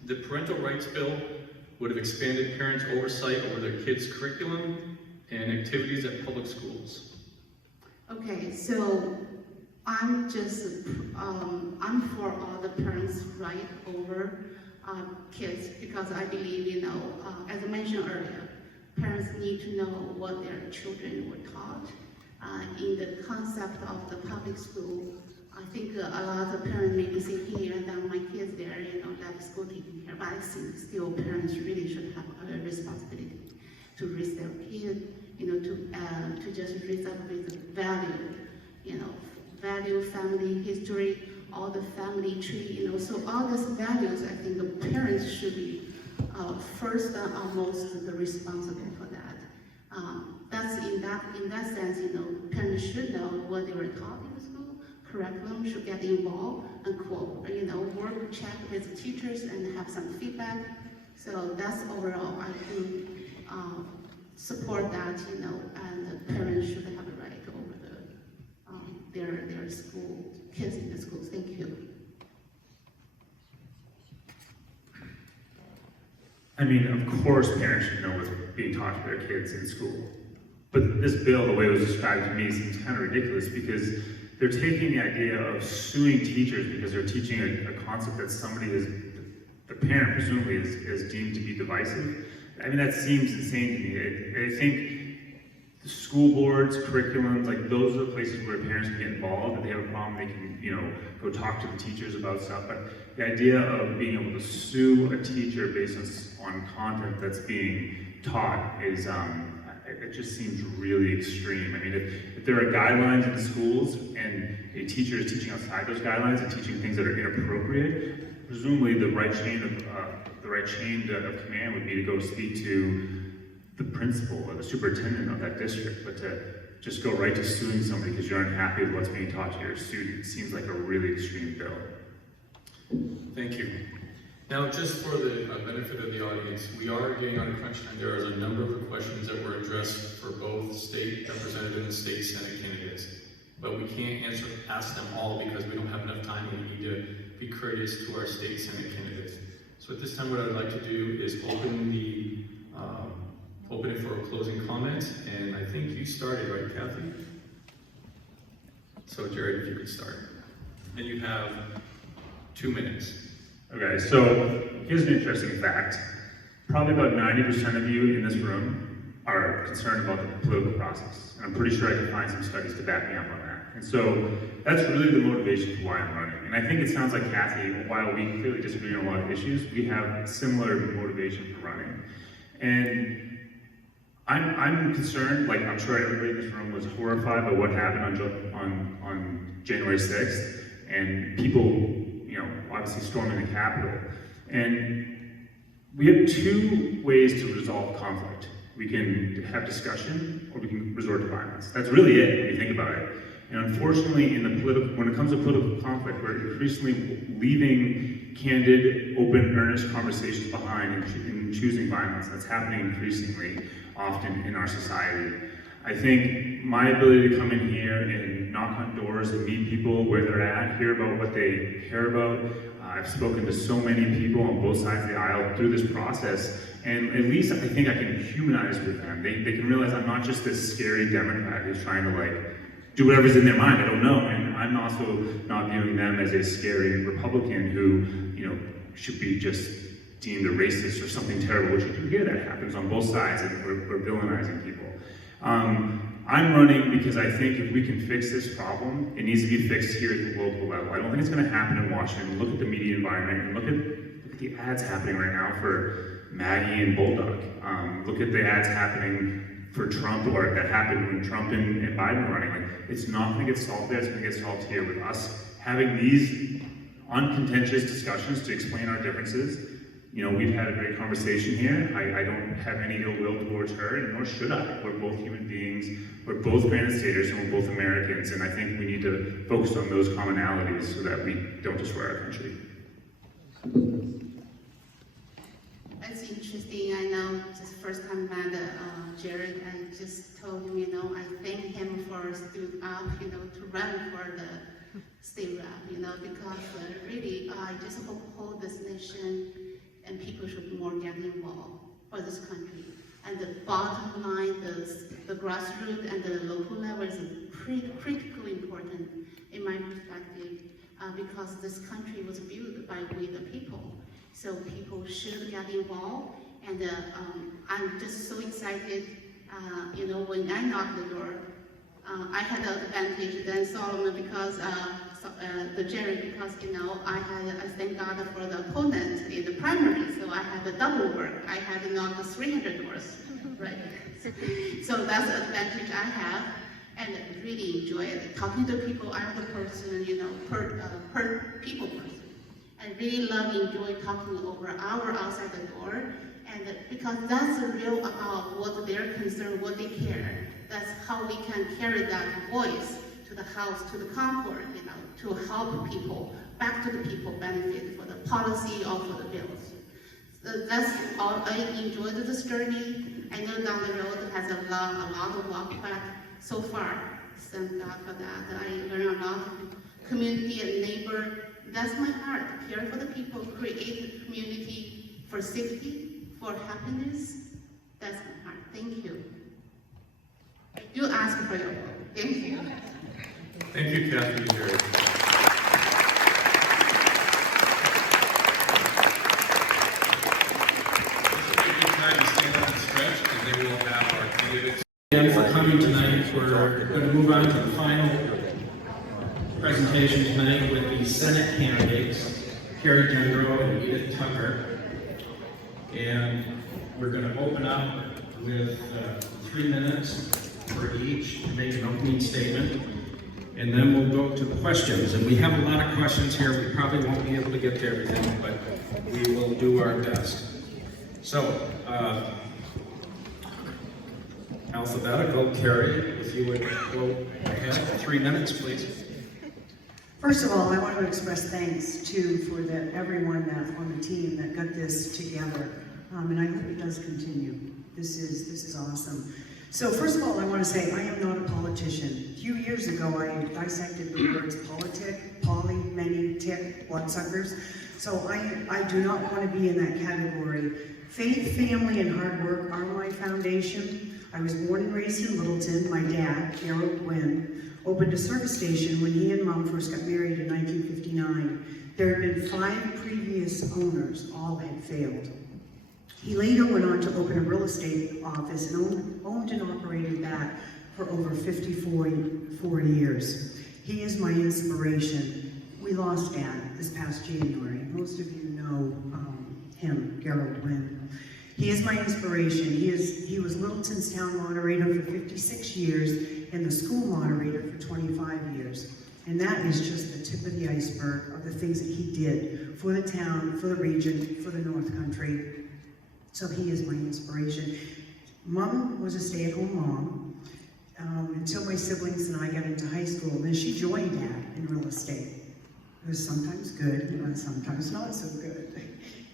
The Parental Rights Bill would have expanded parents' oversight over their kids' curriculum and activities at public schools. Okay, so I'm just, I'm for all the parents' right over kids, because I believe, as I mentioned earlier, parents need to know what their children were taught. In the concept of the public school, I think a lot of parents may be saying here that my kids there, let school taking care, but I think still parents really should have a responsibility to raise their kid, to just raise up with value, value, family, history, all the family tree, so all these values, I think the parents should be first and almost the responsible for that. That's in that sense, parents should know what they were taught in the school. Curriculum should get involved and work, check with the teachers and have some feedback. So that's overall, I do support that, and the parents should have a right over their school, kids in the schools. Thank you. I mean, of course parents should know what's being taught to their kids in school. But this bill, the way it was described to me, seems kind of ridiculous because they're taking the idea of suing teachers because they're teaching a concept that the parent presumably is deemed to be divisive. I mean, that seems insane to me. I think the school boards, curriculums, like those are the places where parents can get involved. If they have a problem, they can, go talk to the teachers about stuff. But the idea of being able to sue a teacher based on content that's being taught is, it just seems really extreme. I mean, if there are guidelines in the schools and a teacher is teaching outside those guidelines and teaching things that are inappropriate, presumably the right chain of command would be to go speak to the principal or the superintendent of that district, but to just go right to suing somebody because you're unhappy with what's being taught to your students seems like a really extreme bill. Thank you. Now, just for the benefit of the audience, we are getting on a crunch time. There are a number of questions that were addressed for both state representative and state senate candidates. But we can't ask them all because we don't have enough time, and we need to be courteous to our state senate candidates. So at this time, what I'd like to do is open it for closing comments, and I think you started, right, Cathy? So Jared, if you could start. And you have 2 minutes. Okay, so here's an interesting fact. Probably about 90% of you in this room are concerned about the political process. And I'm pretty sure I can find some studies to back me up on that. And so that's really the motivation for why I'm running. And I think it sounds like Cathy, while we clearly disagree on a lot of issues, we have similar motivation for running. And I'm concerned, like I'm sure everybody in this room was horrified by what happened on January 6th, and people, you know, obviously storming the Capitol. And we have two ways to resolve conflict. We can have discussion, or we can resort to violence. That's really it when you think about it. And unfortunately, when it comes to political conflict, we're increasingly leaving candid, open, earnest conversations behind and choosing violence. That's happening increasingly often in our society. I think my ability to come in here and knock on doors and meet people where they're at, hear about what they care about. I've spoken to so many people on both sides of the aisle through this process, and at least I think I can humanize with them. They can realize I'm not just this scary Democrat who's trying to like do whatever's in their mind. I don't know, and I'm also not viewing them as a scary Republican who, you know, should be just deemed a racist or something terrible, which you hear that happens on both sides, and we're villainizing people. I'm running because I think if we can fix this problem, it needs to be fixed here at the local level. I don't think it's going to happen in Washington. Look at the media environment and look at the ads happening right now for Maggie and Bulldog. Look at the ads happening for Trump, or that happened when Trump and Biden were running. Like, it's not going to get solved there. It's going to get solved here with us having these uncontentious discussions to explain our differences. You know, we've had a great conversation here. I don't have any ill will towards her, and nor should I. We're both human beings. We're both Granite Staters, and we're both Americans. And I think we need to focus on those commonalities so that we don't destroy our country. It's interesting. I know this first time I met Jared, I just told him, you know, I thank him for stood up, you know, to run for the state rep, you know, because really, I just uphold this nation, and people should more get involved for this country. And the bottom line, the grassroots and the local level is critically important in my perspective, because this country was built by we the people. So people should get involved, and I'm just so excited, you know, when I knocked the door, I had an advantage than Sullivan because the Jerry, because, you know, I thank God for the opponent in the primary, so I had the double work. I had knocked 300 doors, right? So that's the advantage I have, and really enjoy it. Talking to people, I'm the person, you know, people person. I really enjoy talking over an hour outside the door, and because that's real about what they're concerned, what they care. That's how we can carry that voice to the House, to the Concord, you know, to help people, back to the people benefit for the policy or for the bills. So that's all. I enjoyed this journey. I know down the road has a lot of walk, but so far, thank God for that. I learned a lot of community and neighbor. That's my heart, care for the people, create a community for safety, for happiness. That's my heart. Thank you. I do ask for your vote. Thank you. Thank you, Cathy and Jared. Take your time to stand up and stretch, and then we'll have our candidates. Again for coming tonight. We're going to move on to the final presentation tonight with the Senate candidates, Carrie Gendreau and Edith Tucker. And we're going to open up with 3 minutes for each to make an opening statement. And then we'll go to the questions. And we have a lot of questions here. We probably won't be able to get to everything, but we will do our best. So, alphabetical, Carrie, if you would go ahead, 3 minutes, please. First of all, I want to express thanks for everyone on the team that got this together, and I hope it does continue. This is awesome. So first of all, I want to say I am not a politician. A few years ago, I dissected the words politic, poly, many, tick, bloodsuckers. So I do not want to be in that category. Faith, family, and hard work are my foundation. I was born and raised in Littleton. My dad, Glen, opened a service station when he and Mom first got married in 1959. There had been 5 previous owners, all had failed. He later went on to open a real estate office and owned and operated that for over 54 years. He is my inspiration. We lost Dad this past January. Most of you know him, Glen. He is my inspiration. He was Littleton's town moderator for 56 years and the school moderator for 25 years. And that is just the tip of the iceberg of the things that he did for the town, for the region, for the North Country. So he is my inspiration. Mom was a stay-at-home mom until my siblings and I got into high school. And then she joined Dad in real estate. It was sometimes good, and sometimes not so good.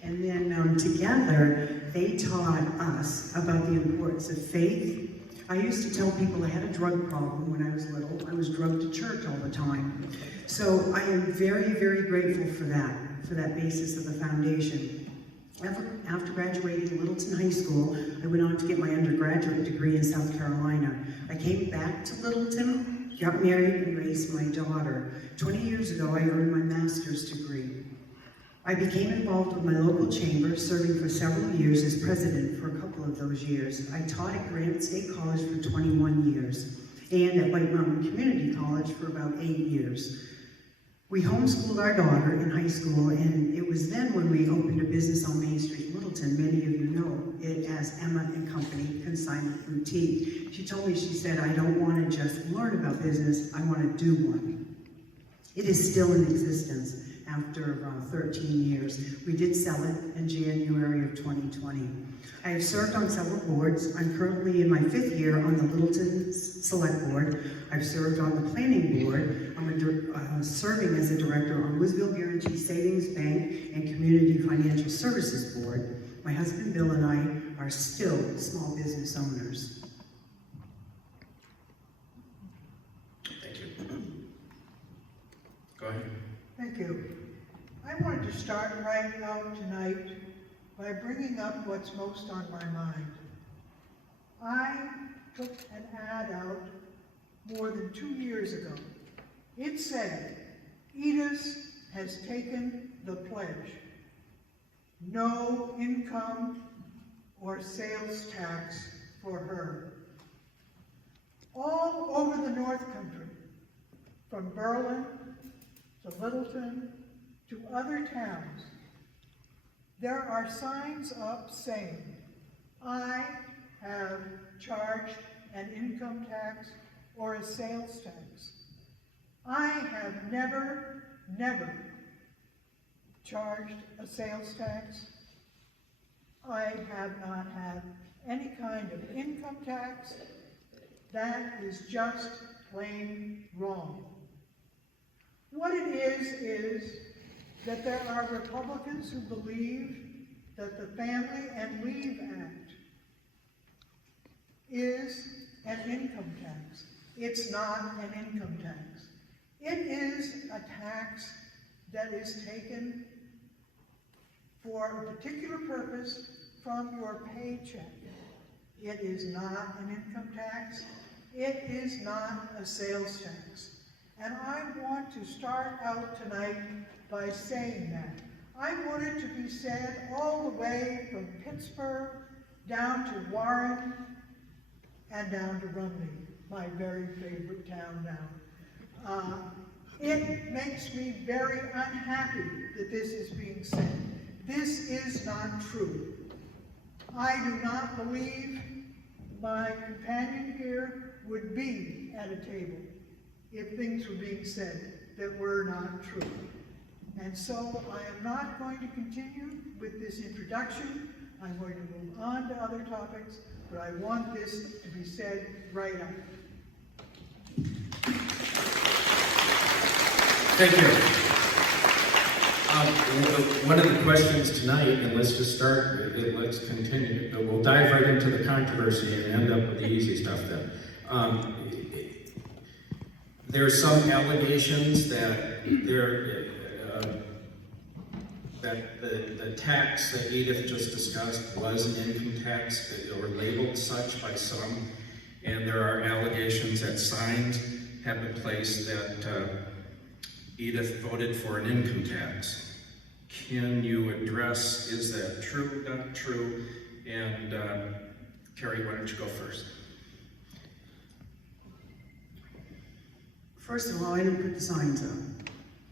And then together, they taught us about the importance of faith. I used to tell people I had a drug problem when I was little. I was drugged to church all the time. So I am very, very grateful for that basis of the foundation. After graduating Littleton High School, I went on to get my undergraduate degree in South Carolina. I came back to Littleton, got married, and raised my daughter. 20 years ago, I earned my master's degree. I became involved with my local chamber, serving for several years as president for a couple of those years. I taught at Granite State College for 21 years, and at White Mountain Community College for about 8 years. We homeschooled our daughter in high school, and it was then when we opened a business on Main Street in Littleton. Many of you know it as Emma and Company Consignment Boutique. She told me, she said, I don't want to just learn about business, I want to do one. It is still in existence after 13 years. We did sell it in January of 2020. I have served on several boards. I'm currently in my 5th year on the Littleton Select Board. I've served on the Planning Board. I'm serving as a director on Wisville Guarantee Savings Bank and Community Financial Services Board. My husband Bill and I are still small business owners. Thank you. Go ahead. Thank you. I wanted to start right out tonight by bringing up what's most on my mind. I took an ad out more than 2 years ago. It said, Edith has taken the pledge. No income or sales tax for her. All over the North Country, from Berlin to Littleton to other towns, there are signs up saying, I have charged an income tax or a sales tax. I have never charged a sales tax. I have not had any kind of income tax. That is just plain wrong. What it is that there are Republicans who believe that the Family and Leave Act is an income tax. It's not an income tax. It is a tax that is taken for a particular purpose from your paycheck. It is not an income tax. It is not a sales tax. And I want to start out tonight by saying that. I want it to be said all the way from Pittsburgh down to Warren and down to Rumney, my very favorite town now. It makes me very unhappy that this is being said. This is not true. I do not believe my companion here would be at a table if things were being said that were not true. And so I am not going to continue with this introduction. I'm going to move on to other topics, but I want this to be said right out. Thank you. One of the questions tonight, and let's just start, let's continue. We'll dive right into the controversy and end up with the easy stuff then. There's some allegations that the tax that Edith just discussed was an income tax, or labeled such by some, and there are allegations that signs have been placed that Edith voted for an income tax. Can you address, is that true, not true? And Carrie, why don't you go first? First of all, I didn't put the signs up.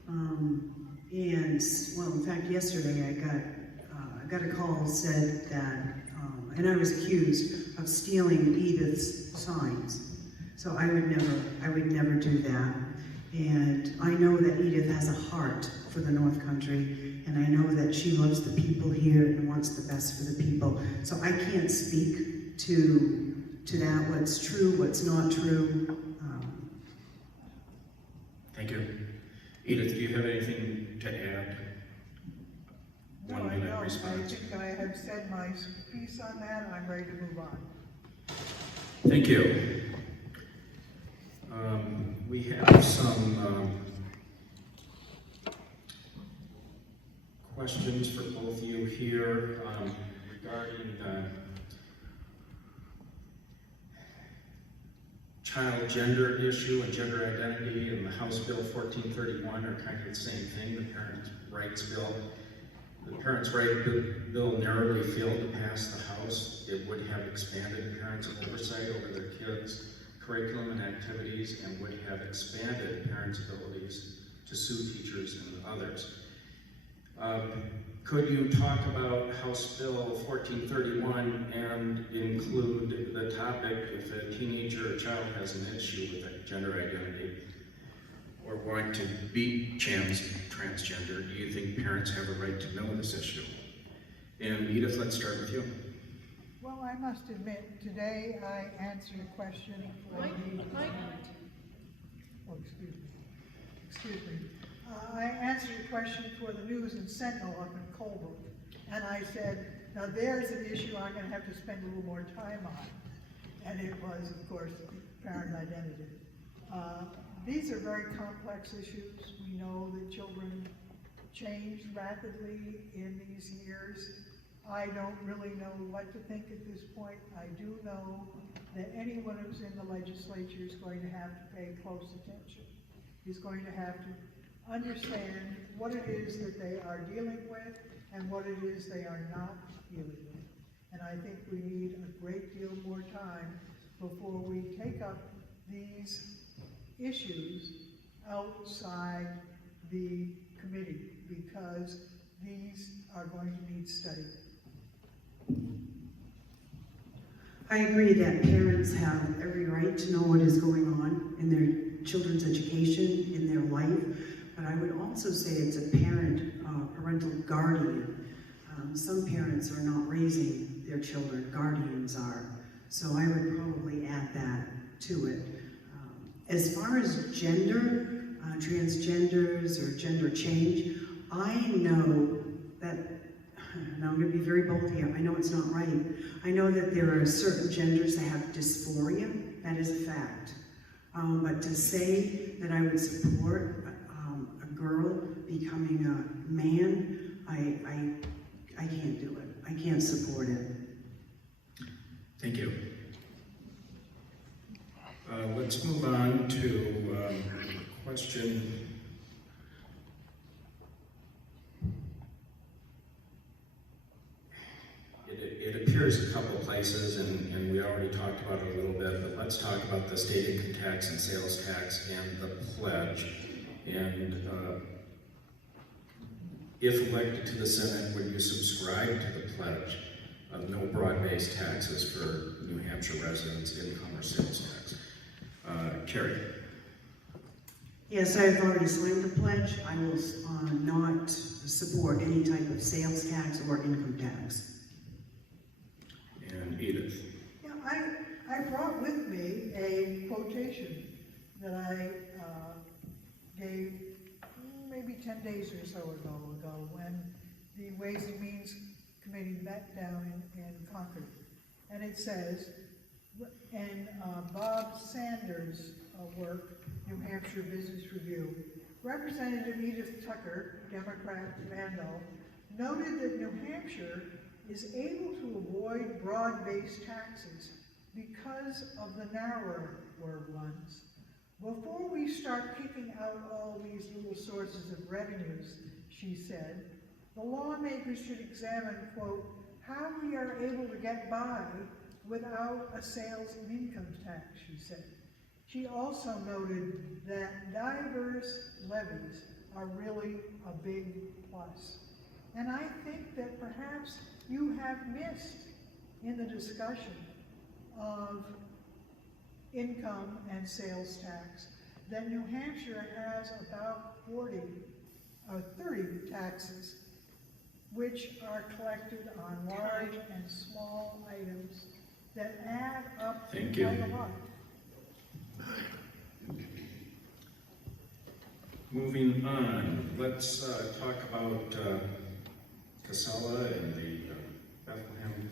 And, well, in fact, yesterday I got a call said that, and I was accused of stealing Edith's signs. So I would never do that. And I know that Edith has a heart for the North Country, and I know that she loves the people here and wants the best for the people. So I can't speak to that, what's true, what's not true. Thank you. Edith, do you have anything to add? No, I don't. I think I have said my piece on that. I'm ready to move on. Thank you. We have some questions for both of you here regarding the child gender issue and gender identity, and the House Bill 1431 are kind of the same thing, the Parents' Rights Bill. The Parents' Rights Bill narrowly failed to pass the House. It would have expanded parents' oversight over their kids' curriculum and activities, and would have expanded parents' abilities to sue teachers and others. Could you talk about House Bill 1431 and include the topic if a teenager or child has an issue with a gender identity or want to be transgender? Do you think parents have a right to know this issue? And Edith, let's start with you. Well, I must admit, today I answered a question for excuse me. I answered a question for the News and Sentinel up in Colebrook, and I said, now there's an issue I'm going to have to spend a little more time on. And it was, of course, parent identity. These are very complex issues. We know that children change rapidly in these years. I don't really know what to think at this point. I do know that anyone who's in the legislature is going to have to pay close attention. He's going to have to understand what it is that they are dealing with and what it is they are not dealing with. And I think we need a great deal more time before we take up these issues outside the committee, because these are going to need study. I agree that parents have every right to know what is going on in their children's education, in their life, but I would also say it's a parental guardian. Some parents are not raising their children, guardians are. So I would probably add that to it. As far as gender, transgenders or gender change, I know that, and I'm going to be very bold here, I know it's not right. I know that there are certain genders that have dysphoria, that is a fact. But to say that I would support a girl becoming a man, I can't do it. I can't support it. Thank you. Let's move on to a question. It appears a couple places, and we already talked about it a little bit, but let's talk about the state income tax and sales tax and the pledge. And if elected to the Senate, would you subscribe to the pledge of no broad-based taxes for New Hampshire residents, income or sales tax? Carrie? Yes, I've already signed the pledge. I will not support any type of sales tax or income tax. And Edith? Yeah, I brought with me a quotation that I gave 10 days or so ago, when the Ways and Means Committee met down in Concord. And it says, in Bob Sanders' work, New Hampshire Business Review, Representative Edith Tucker, Democrat Vandal, noted that New Hampshire is able to avoid broad-based taxes because of the narrower ones. Before we start kicking out all these little sources of revenues, she said, the lawmakers should examine, quote, how we are able to get by without a sales and income tax, she said. She also noted that diverse levies are really a big plus. And I think that perhaps you have missed in the discussion of income and sales tax that New Hampshire has about 30 taxes which are collected on large and small items that add up to Thank you. quite a lot. Moving on, let's talk about Casella and the Bethlehem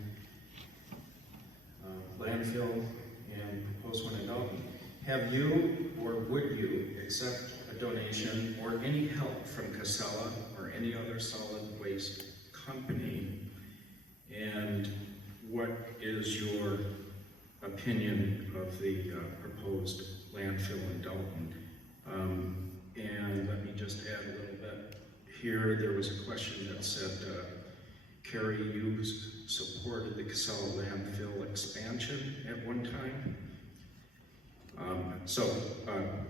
landfill and proposed one in Dalton. Have you or would you accept a donation or any help from Casella or any other solid waste company? And what is your opinion of the proposed landfill in Dalton? And let me just add a little bit here. There was a question that said, Carrie, you supported the Casella landfill expansion at one time.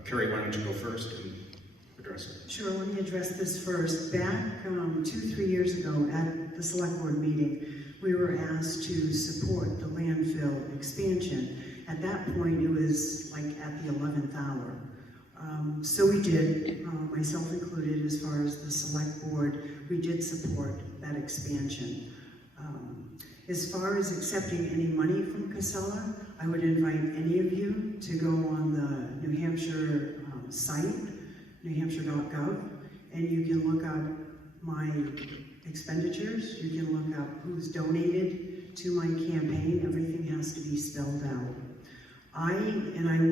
Carrie, why don't you go first and address it? Sure, let me address this first. Back 2-3 years ago at the select board meeting, we were asked to support the landfill expansion. At that point, it was like at the 11th hour. So we did, myself included, as far as the select board, we did support that expansion. As far as accepting any money from Casella, I would invite any of you to go on the New Hampshire site, newhampshire.gov, and you can look up my expenditures, you can look up who's donated to my campaign. Everything has to be spelled out. I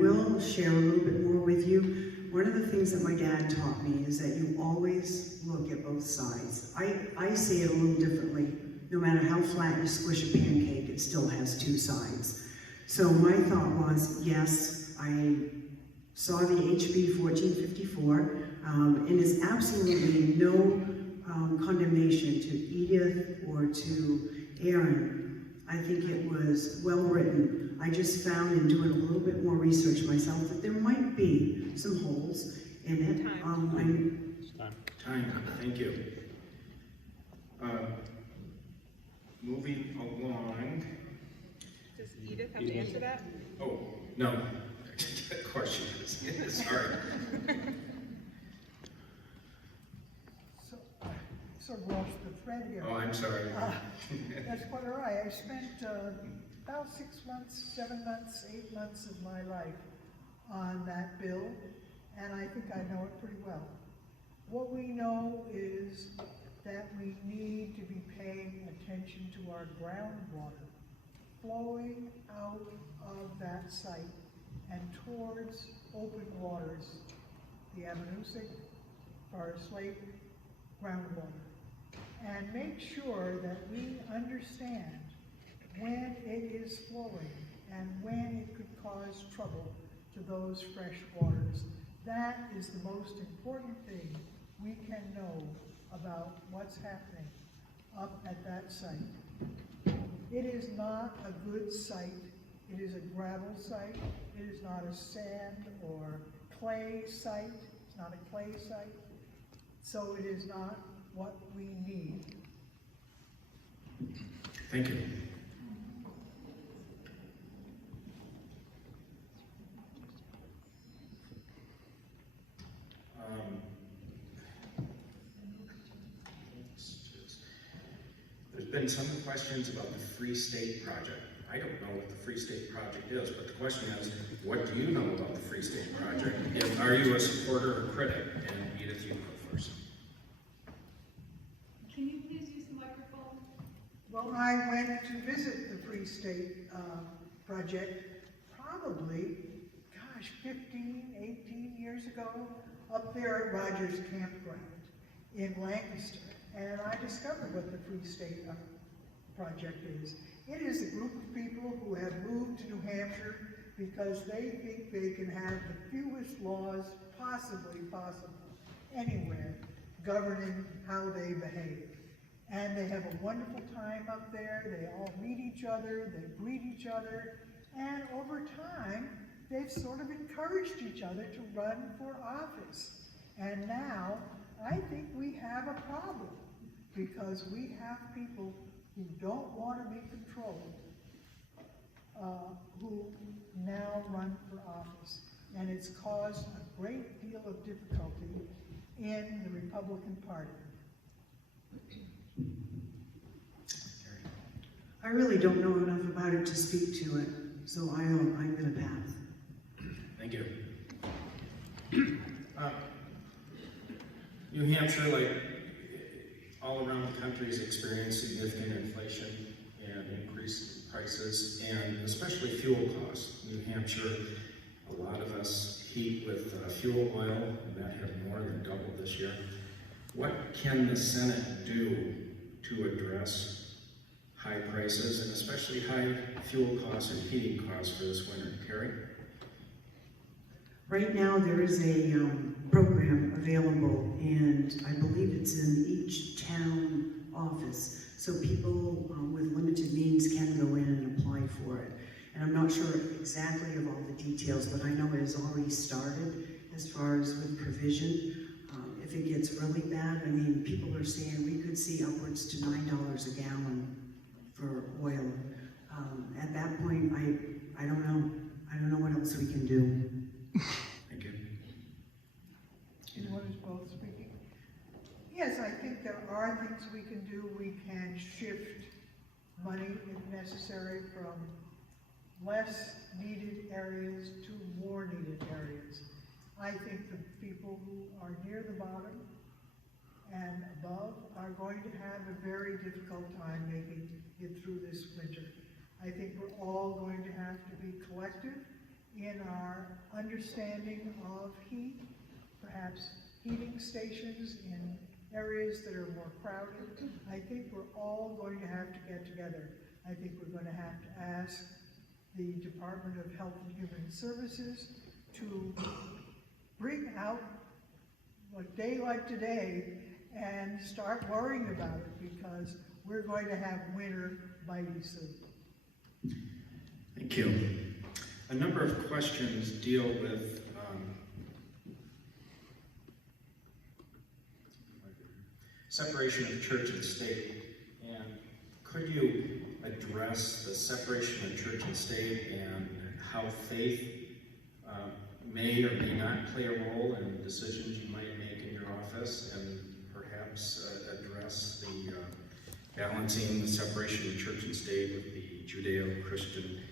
will share a little bit more with you. One of the things that my dad taught me is that you always look at both sides. I see it a little differently. No matter how flat you squish a pancake, it still has two sides. So my thought was, yes, I saw the HB 1454, and there's absolutely no condemnation to Edith or to Aaron. I think it was well written. I just found in doing a little bit more research myself that there might be some holes in it. Time, thank you. Moving along. Does Edith have to answer that? Oh, no. Of course she does. Yes, sorry. Sort of lost the thread here. Oh, I'm sorry. That's quite all right. I spent about 6 months, 7 months, 8 months of my life on that bill, and I think I know it pretty well. What we know is that we need to be paying attention to our groundwater flowing out of that site and towards open waters, the Amanuensis, Forest Lake, groundwater. And make sure that we understand when it is flowing and when it could cause trouble to those fresh waters. That is the most important thing we can know about what's happening up at that site. It is not a good site. It is a gravel site. It is not a sand or clay site. It's not a clay site. So it is not what we need. Thank you. There's been some questions about the Free State Project. I don't know what the Free State Project is, but the question is, what do you know about the Free State Project? And are you a supporter or critic? And Edith, you go first. I went to visit the Free State project probably, 15, 18 years ago, up there at Rogers Campground in Lancaster. And I discovered what the Free State project is. It is a group of people who have moved to New Hampshire because they think they can have the fewest laws possible anywhere governing how they behave. And they have a wonderful time up there. They all meet each other, they greet each other, and over time, they've sort of encouraged each other to run for office. And now, I think we have a problem, because we have people who don't want to be controlled, who now run for office. And it's caused a great deal of difficulty in the Republican Party. I really don't know enough about it to speak to it, so I'm going to pass. Thank you. New Hampshire, like all around the country, has experienced significant inflation and increased prices, and especially fuel costs. New Hampshire, a lot of us heat with fuel oil, and that has more than doubled this year. What can the Senate do to address high prices, and especially high fuel costs and heating costs for this winter? Carrie? Right now, there is a program available, and I believe it's in each town office, so people with limited means can go in and apply for it. And I'm not sure exactly of all the details, but I know it has already started as far as with provision. If it gets really bad, I mean, people are saying we could see upwards to $9 a gallon for oil. At that point, I don't know. I don't know what else we can do. Thank you. Anyone who's both speaking? Yes, I think there are things we can do. We can shift money if necessary from less needed areas to more needed areas. I think the people who are near the bottom and above are going to have a very difficult time making it through this winter. I think we're all going to have to be collective in our understanding of heat, perhaps heating stations in areas that are more crowded. I think we're all going to have to get together. I think we're going to have to ask the Department of Health and Human Services to bring out a day like today and start worrying about it, because we're going to have winter mighty soon. Thank you. A number of questions deal with separation of church and state. And could you address the separation of church and state and how faith may or may not play a role in decisions you might make in your office, and perhaps address the balancing the separation of church and state with the Judeo-Christian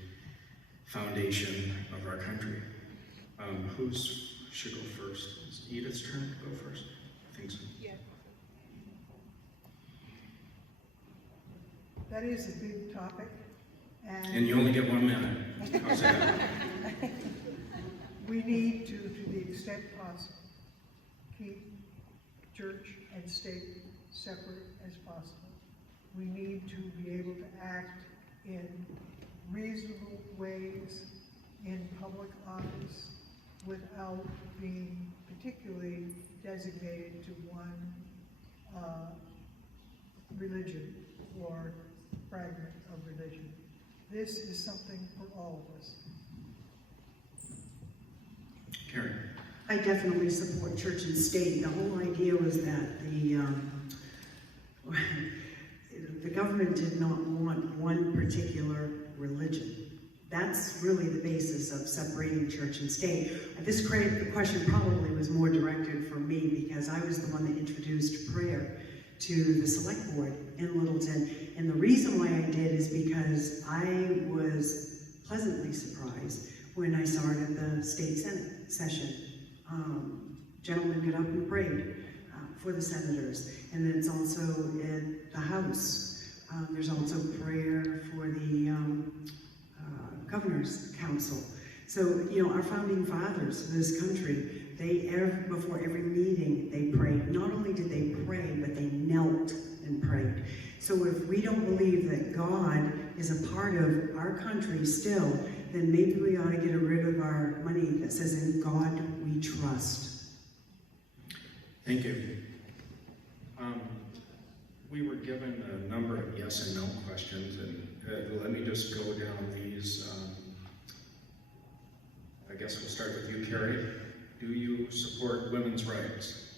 foundation of our country? Who should go first? Is Edith's turn to go first? I think so. Yeah. That is a big topic. And you only get 1 minute. How's that? We need to the extent possible, keep church and state separate as possible. We need to be able to act in reasonable ways in public office without being particularly designated to one religion or fragment of religion. This is something for all of us. Carrie? I definitely support church and state. The whole idea was that the government did not want one particular religion. That's really the basis of separating church and state. This question probably was more directed for me, because I was the one that introduced prayer to the select board in Littleton. And the reason why I did is because I was pleasantly surprised when I saw it at the state senate session. Gentlemen got up and prayed for the senators. And then it's also in the House There's also prayer for the Governor's Council. So, you know, our founding fathers of this country, before every meeting, they prayed. Not only did they pray, but they knelt and prayed. So if we don't believe that God is a part of our country still, then maybe we ought to get rid of our money that says, in God we trust. Thank you. We were given a number of yes and no questions, and let me just go down these. I guess we'll start with you, Carrie. Do you support women's rights?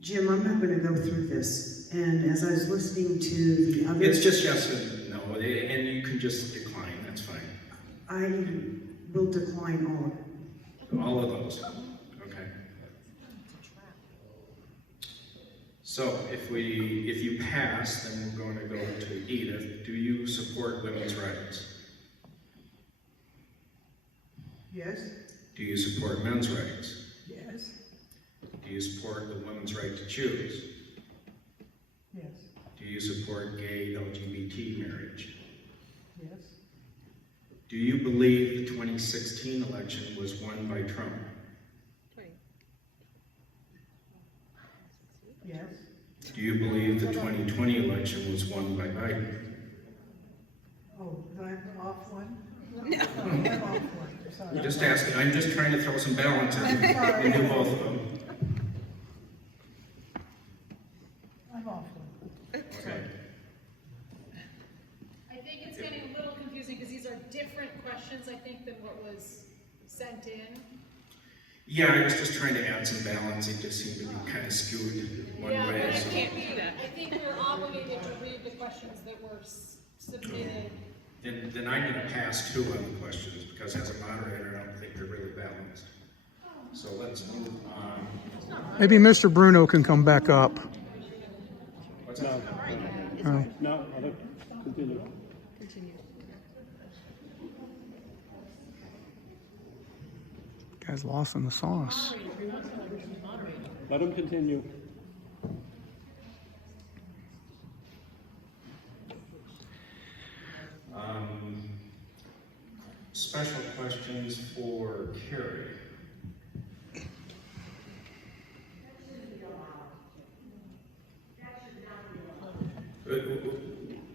Jim, I'm not going to go through this, and as I was listening to the other... It's just yes and no, and you can just decline, that's fine. I will decline all of it. All of those, okay. So if you pass, then we're going to go to Edith. Do you support women's rights? Yes? Do you support men's rights? Yes? Do you support the women's right to choose? Yes? Do you support gay LGBT marriage? Yes? Do you believe the 2016 election was won by Trump? Yes? Do you believe the 2020 election was won by Biden? Oh, I'm off one? No. I'm off one, sorry. I'm just asking, I'm just trying to throw some balance in. I'm sorry. We do both of them. I'm off one. Okay. I think it's getting a little confusing because these are different questions, I think, than what was sent in. Yeah, I was just trying to add some balance. It just seemed to be kind of skewed one Yeah, way. but So. I think we're obligated to read the questions that were submitted. Then I'm going to pass two on the questions because as a moderator, I don't think they're really balanced. So let's move on. Maybe Mr. Bruno can come back up. What's that? Oh. No, continue. Guy's lost in the sauce. Let him continue. Special questions for Carrie.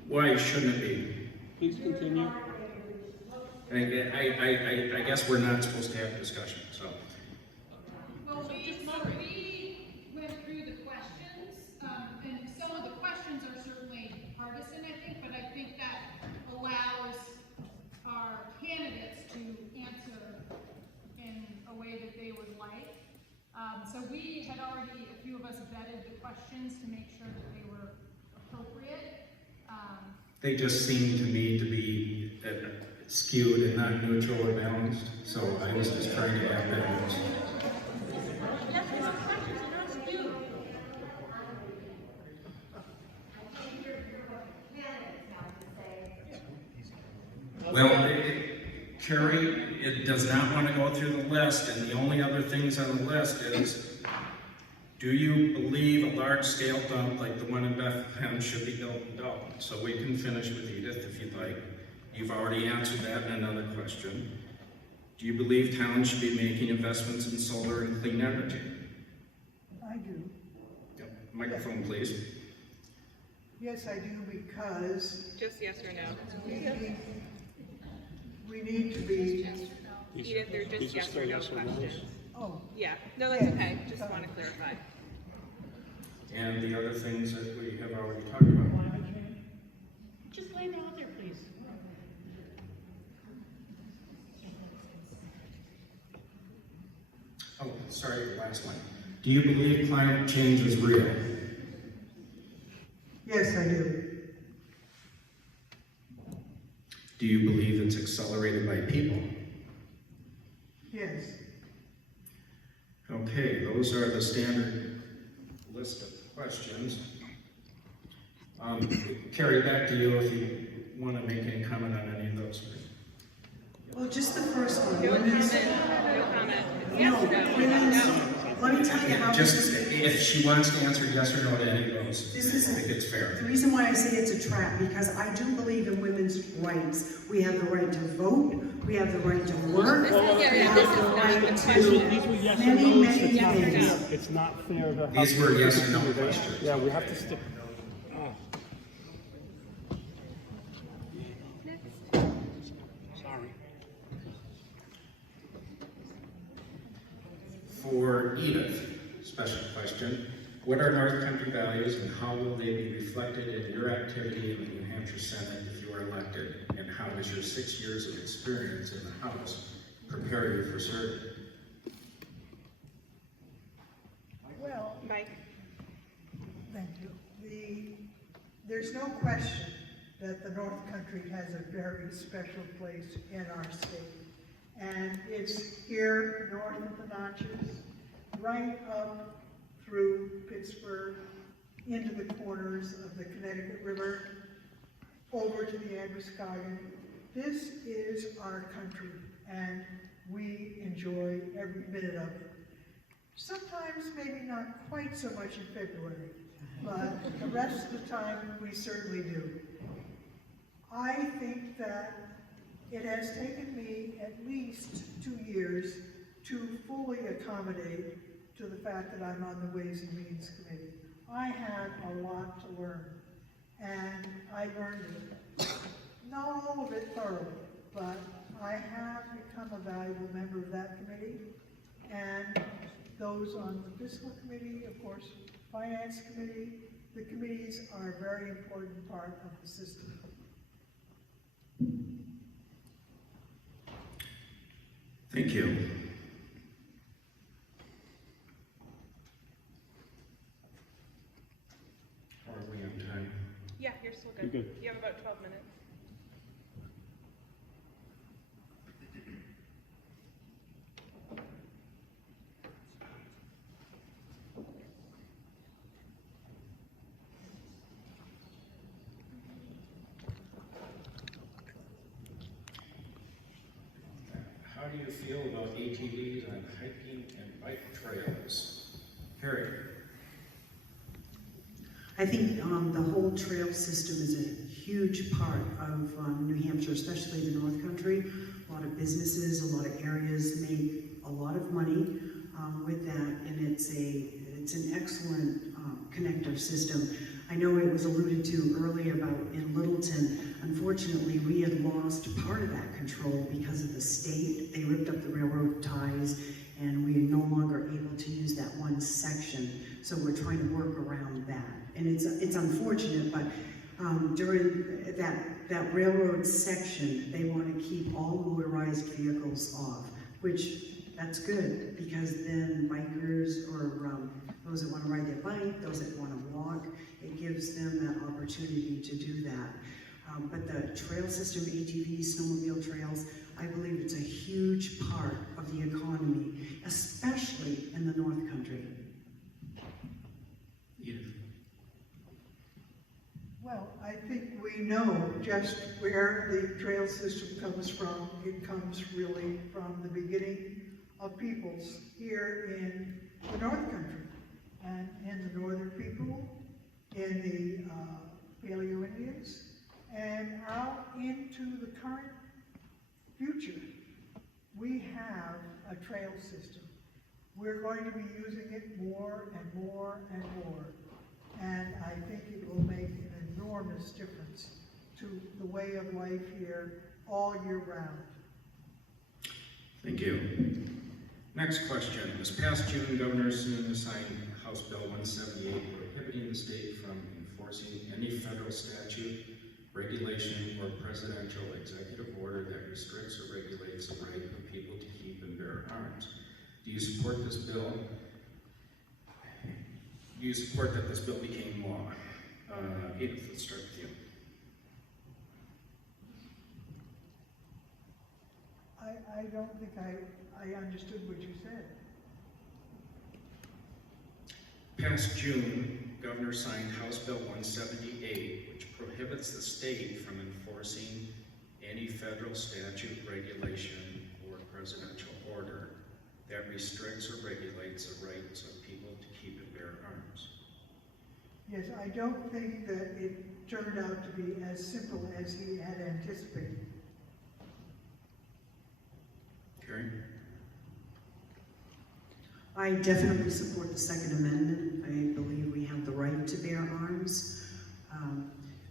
Why shouldn't it be? Please continue. I guess we're not supposed to have a discussion, so. Well, we went through the questions, and some of the questions are certainly partisan, I think, but I think that allows our candidates to answer in a way that they would like. So we had already, a few of us vetted the questions to make sure that they were appropriate. They just seem to me to be skewed and not neutral or balanced, so I was just trying to add balance. Well, Carrie, it does not want to go through the list, and the only other things on the list is, do you believe a large-scale dump like the one in Bethlehem should be built in Dalton? So we can finish with Edith if you'd like. You've already answered that in another question. Do you believe towns should be making investments in solar and clean energy? I do. Yep. Microphone, please. Yes, I do, because Just yes or no? we need to be, Edith, they're just yes or no questions. oh, Yeah, no, that's okay, just want to clarify. And the other things that we have already talked about. Just lay them out there, please. Oh, sorry, the last one. Do you believe climate change is real? yes, I do. Do you believe it's accelerated by people? Yes. Okay, those are the standard list of questions. Carrie, back to you if you want to make any comment on any of those. Well, just the first one. No Women's- comment, no comment. No, Yes or no? women's, No. let me tell you how Just, this is. if she wants to answer yes or no to any of those, This is, I think it's fair. the reason why I say it's a trap, because I do believe in women's rights. We have the right to vote, we have the right to work, we have the right to many, many things. It's not fair to. These were yes or no questions. Yeah, we have to stick. Sorry. For Edith, special question. What are North Country values and how will they be reflected in your activity in the New Hampshire Senate if you are elected? And how does your 6 years of experience in the House prepare you for serving? Well, Mike? thank you. There's no question that the North Country has a very special place in our state. And it's here north of the Notches, right up through Pittsburgh, into the corners of the Connecticut River, over to the Androscoggin. This is our country, and we enjoy every minute of it. Sometimes maybe not quite so much in February, but the rest of the time we certainly do. I think that it has taken me at least 2 years to fully accommodate to the fact that I'm on the Ways and Means Committee. I have a lot to learn, and I learned it. Not all of it thoroughly, but I have become a valuable member of that committee, and those on the Fiscal Committee, of course, Finance Committee. The committees are a very important part of the system. Thank you. How are we on time? Yeah, you're still You're good. good. You have about 12 minutes. How do you feel about ATVs on hiking and bike trails? Carrie? I think the whole trail system is a huge part of New Hampshire, especially the North Country. A lot of businesses, a lot of areas make a lot of money with that, and it's an excellent connector system. I know it was alluded to earlier about in Littleton. Unfortunately, we had lost part of that control because of the state. They ripped up the railroad ties, and we are no longer able to use that one section. So we're trying to work around that. And it's unfortunate, but during that railroad section, they want to keep all motorized vehicles off, which that's good, because then bikers or those that want to ride their bike, those that want to walk, it gives them that opportunity to do that. But the trail system, ATVs, snowmobile trails, I believe it's a huge part of the economy, especially in the North Country. Edith? Well, I think we know just where the trail system comes from. It comes really from the beginning of peoples here in the North Country, and in the Northern people, in the Paleo Indians, and out into the current future. We have a trail system. We're going to be using it more and more and more, and I think it will make an enormous difference to the way of life here all year round. Thank you. Next question. This past June, Governor Sullivan signed House Bill 178 prohibiting the state from enforcing any federal statute, regulation, or presidential executive order that restricts or regulates the right of people to keep and bear arms. Do you support this bill? Do you support that this bill became law? Edith, let's start with you. I don't think I understood what you said. Past June, Governor signed House Bill 178, which prohibits the state from enforcing any federal statute, regulation, or presidential order that that restricts or regulates the rights of people to keep and bear arms. Yes, I don't think that it turned out to be as simple as he had anticipated. Carrie? I definitely support the Second Amendment. I believe we have the right to bear arms.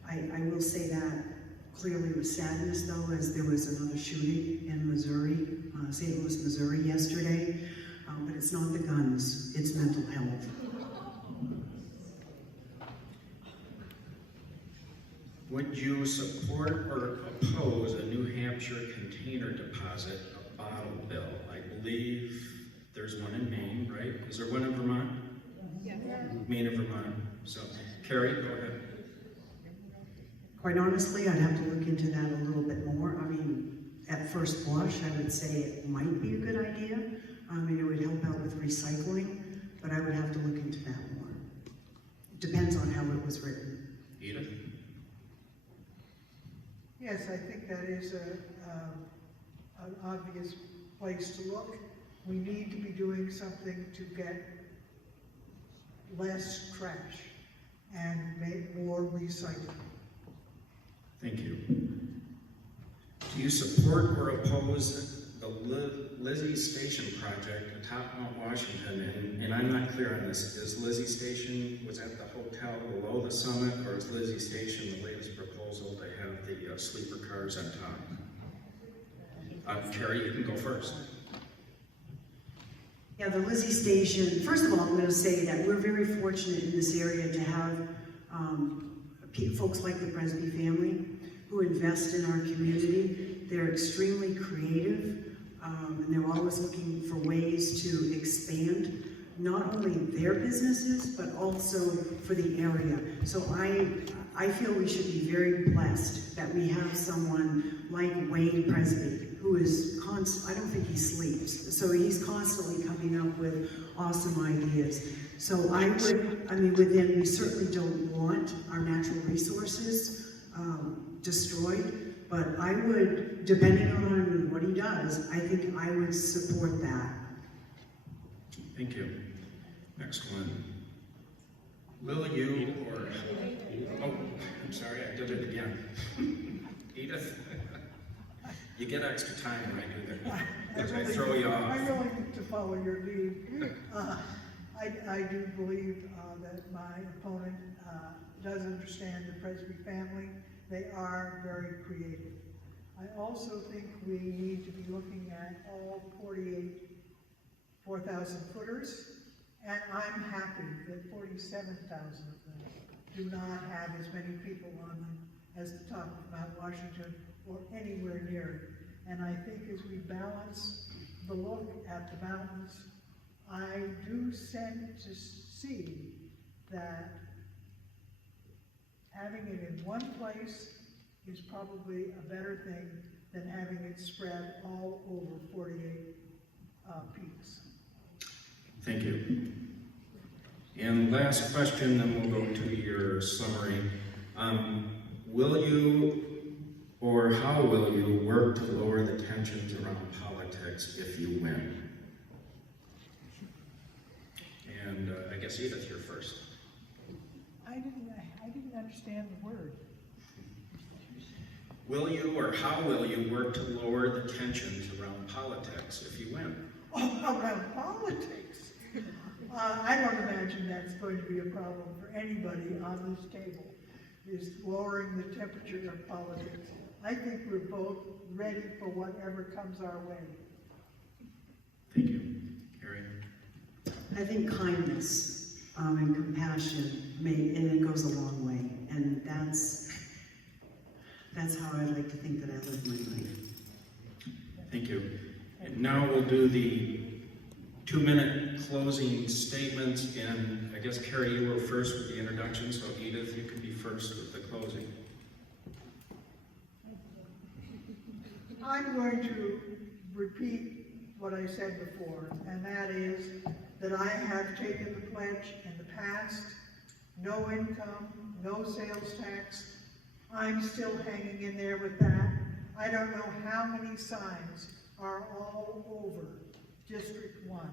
I will say that clearly with sadness, though, as there was another shooting in Missouri, St. Louis, Missouri yesterday. But it's not the guns, it's mental health. Would you support or oppose a New Hampshire container deposit, a bottle bill? I believe there's one in Maine, right? Is there one in Vermont? Yeah. Maine and Vermont. So, Carrie, go ahead. Quite honestly, I'd have to look into that a little bit more. I mean, at first blush, I would say it might be a good idea. It would help out with recycling, but I would have to look into that more. It depends on how it was written. Edith? Yes, I think that is an obvious place to look. We need to be doing something to get less trash and make more recycling. Thank you. Do you support or oppose the Lizzie Station project atop Mount Washington? And I'm not clear on this. Is Lizzie Station, was that the hotel below the summit, or is Lizzie Station the latest proposal to have the sleeper cars on top? Carrie, you can go first. Yeah, the Lizzie Station, first of all, I'm going to say that we're very fortunate in this area to have folks like the Presby family who invest in our community. They're extremely creative, and they're always looking for ways to expand not only their businesses, but also for the area. So I feel we should be very blessed that we have someone like Wade Presby, who is I don't think he sleeps. So he's constantly coming up with awesome ideas. So we certainly don't want our natural resources destroyed, but I would, depending on what he does, I think I would support that. Thank you. Next one. Will you, or, oh, I'm sorry, I did it again. Edith, you get extra time when I do that, because I throw you off. I really need to follow your lead. I do believe that my opponent does understand the Presby family. They are very creative. I also think we need to be looking at all 48 4,000 footers, and I'm happy that 47,000 of them do not have as many people on them as the top of Mount Washington or anywhere near it. And I think as we balance the look at the mountains, I do tend to see that having it in one place is probably a better thing than having it spread all over 48 peaks. Thank you. And last question, then we'll go to your summary. Will you, or how will you work to lower the tensions around politics if you win? And I guess Edith, you're first. I didn't understand the word. Will you, or how will you work to lower the tensions around politics if you win? Oh, around politics? I don't imagine that's going to be a problem for anybody on this table, is lowering the temperature of politics. I think we're both ready for whatever comes our way. Thank you. Carrie? I think kindness and compassion and it goes a long way, and that's how I'd like to think that I live my life. Thank you. And now we'll do the 2-minute closing statements, and I guess Carrie, you were first with the introduction, so Edith, you can be first with the closing. I'm going to repeat what I said before, and that is that I have taken the pledge in the past, no income, no sales tax. I'm still hanging in there with that. I don't know how many signs are all over District 1,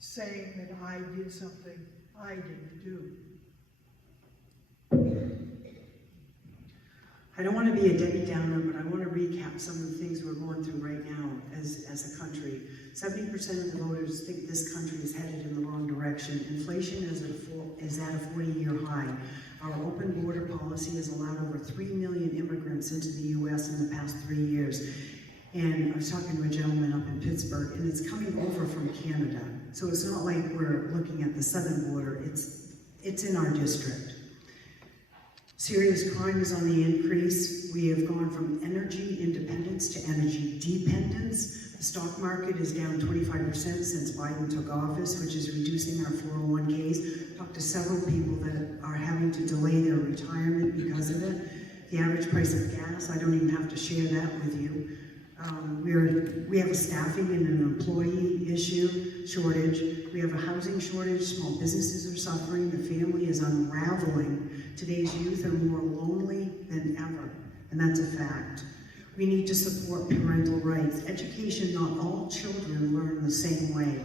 saying that I did something I didn't do. I don't want to be a Debbie Downer, but I want to recap some of the things we're going through right now as a country. 70% of the voters think this country is headed in the wrong direction. Inflation is at a 40-year high. Our open border policy has allowed over 3 million immigrants into the U.S. in the past 3 years. And I was talking to a gentleman up in Pittsburgh, and it's coming over from Canada. So it's not like we're looking at the southern border, it's in our district. Serious crime is on the increase. We have gone from energy independence to energy dependence. The stock market is down 25% since Biden took office, which is reducing our 401ks. Talked to several people that are having to delay their retirement because of it. The average price of gas, I don't even have to share that with you. We have a staffing and an employee shortage. We have a housing shortage. Small businesses are suffering. The family is unraveling. Today's youth are more lonely than ever, and that's a fact. We need to support parental rights. Education, not all children learn the same way.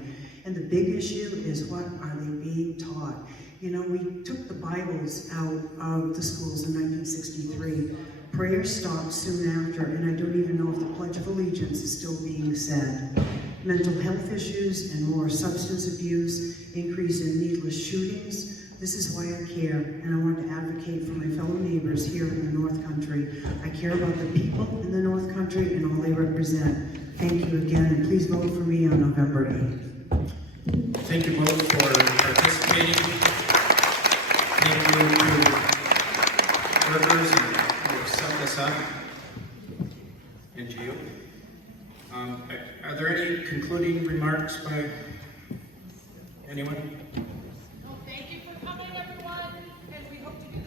And the big issue is, what are they being taught? You know, we took the Bibles out of the schools in 1963. Prayer stopped soon after, and I don't even know if the Pledge of Allegiance is still being said. Mental health issues and more substance abuse, increase in needless shootings. This is why I care, and I want to advocate for my fellow neighbors here in the North Country. I care about the people in the North Country and all they represent. Thank you again, and please vote for me on November 8th. Thank you both for participating. Thank you to workers who have set this up, and to you. Are there any concluding remarks by anyone? Well, thank you for coming, everyone, and we hope to do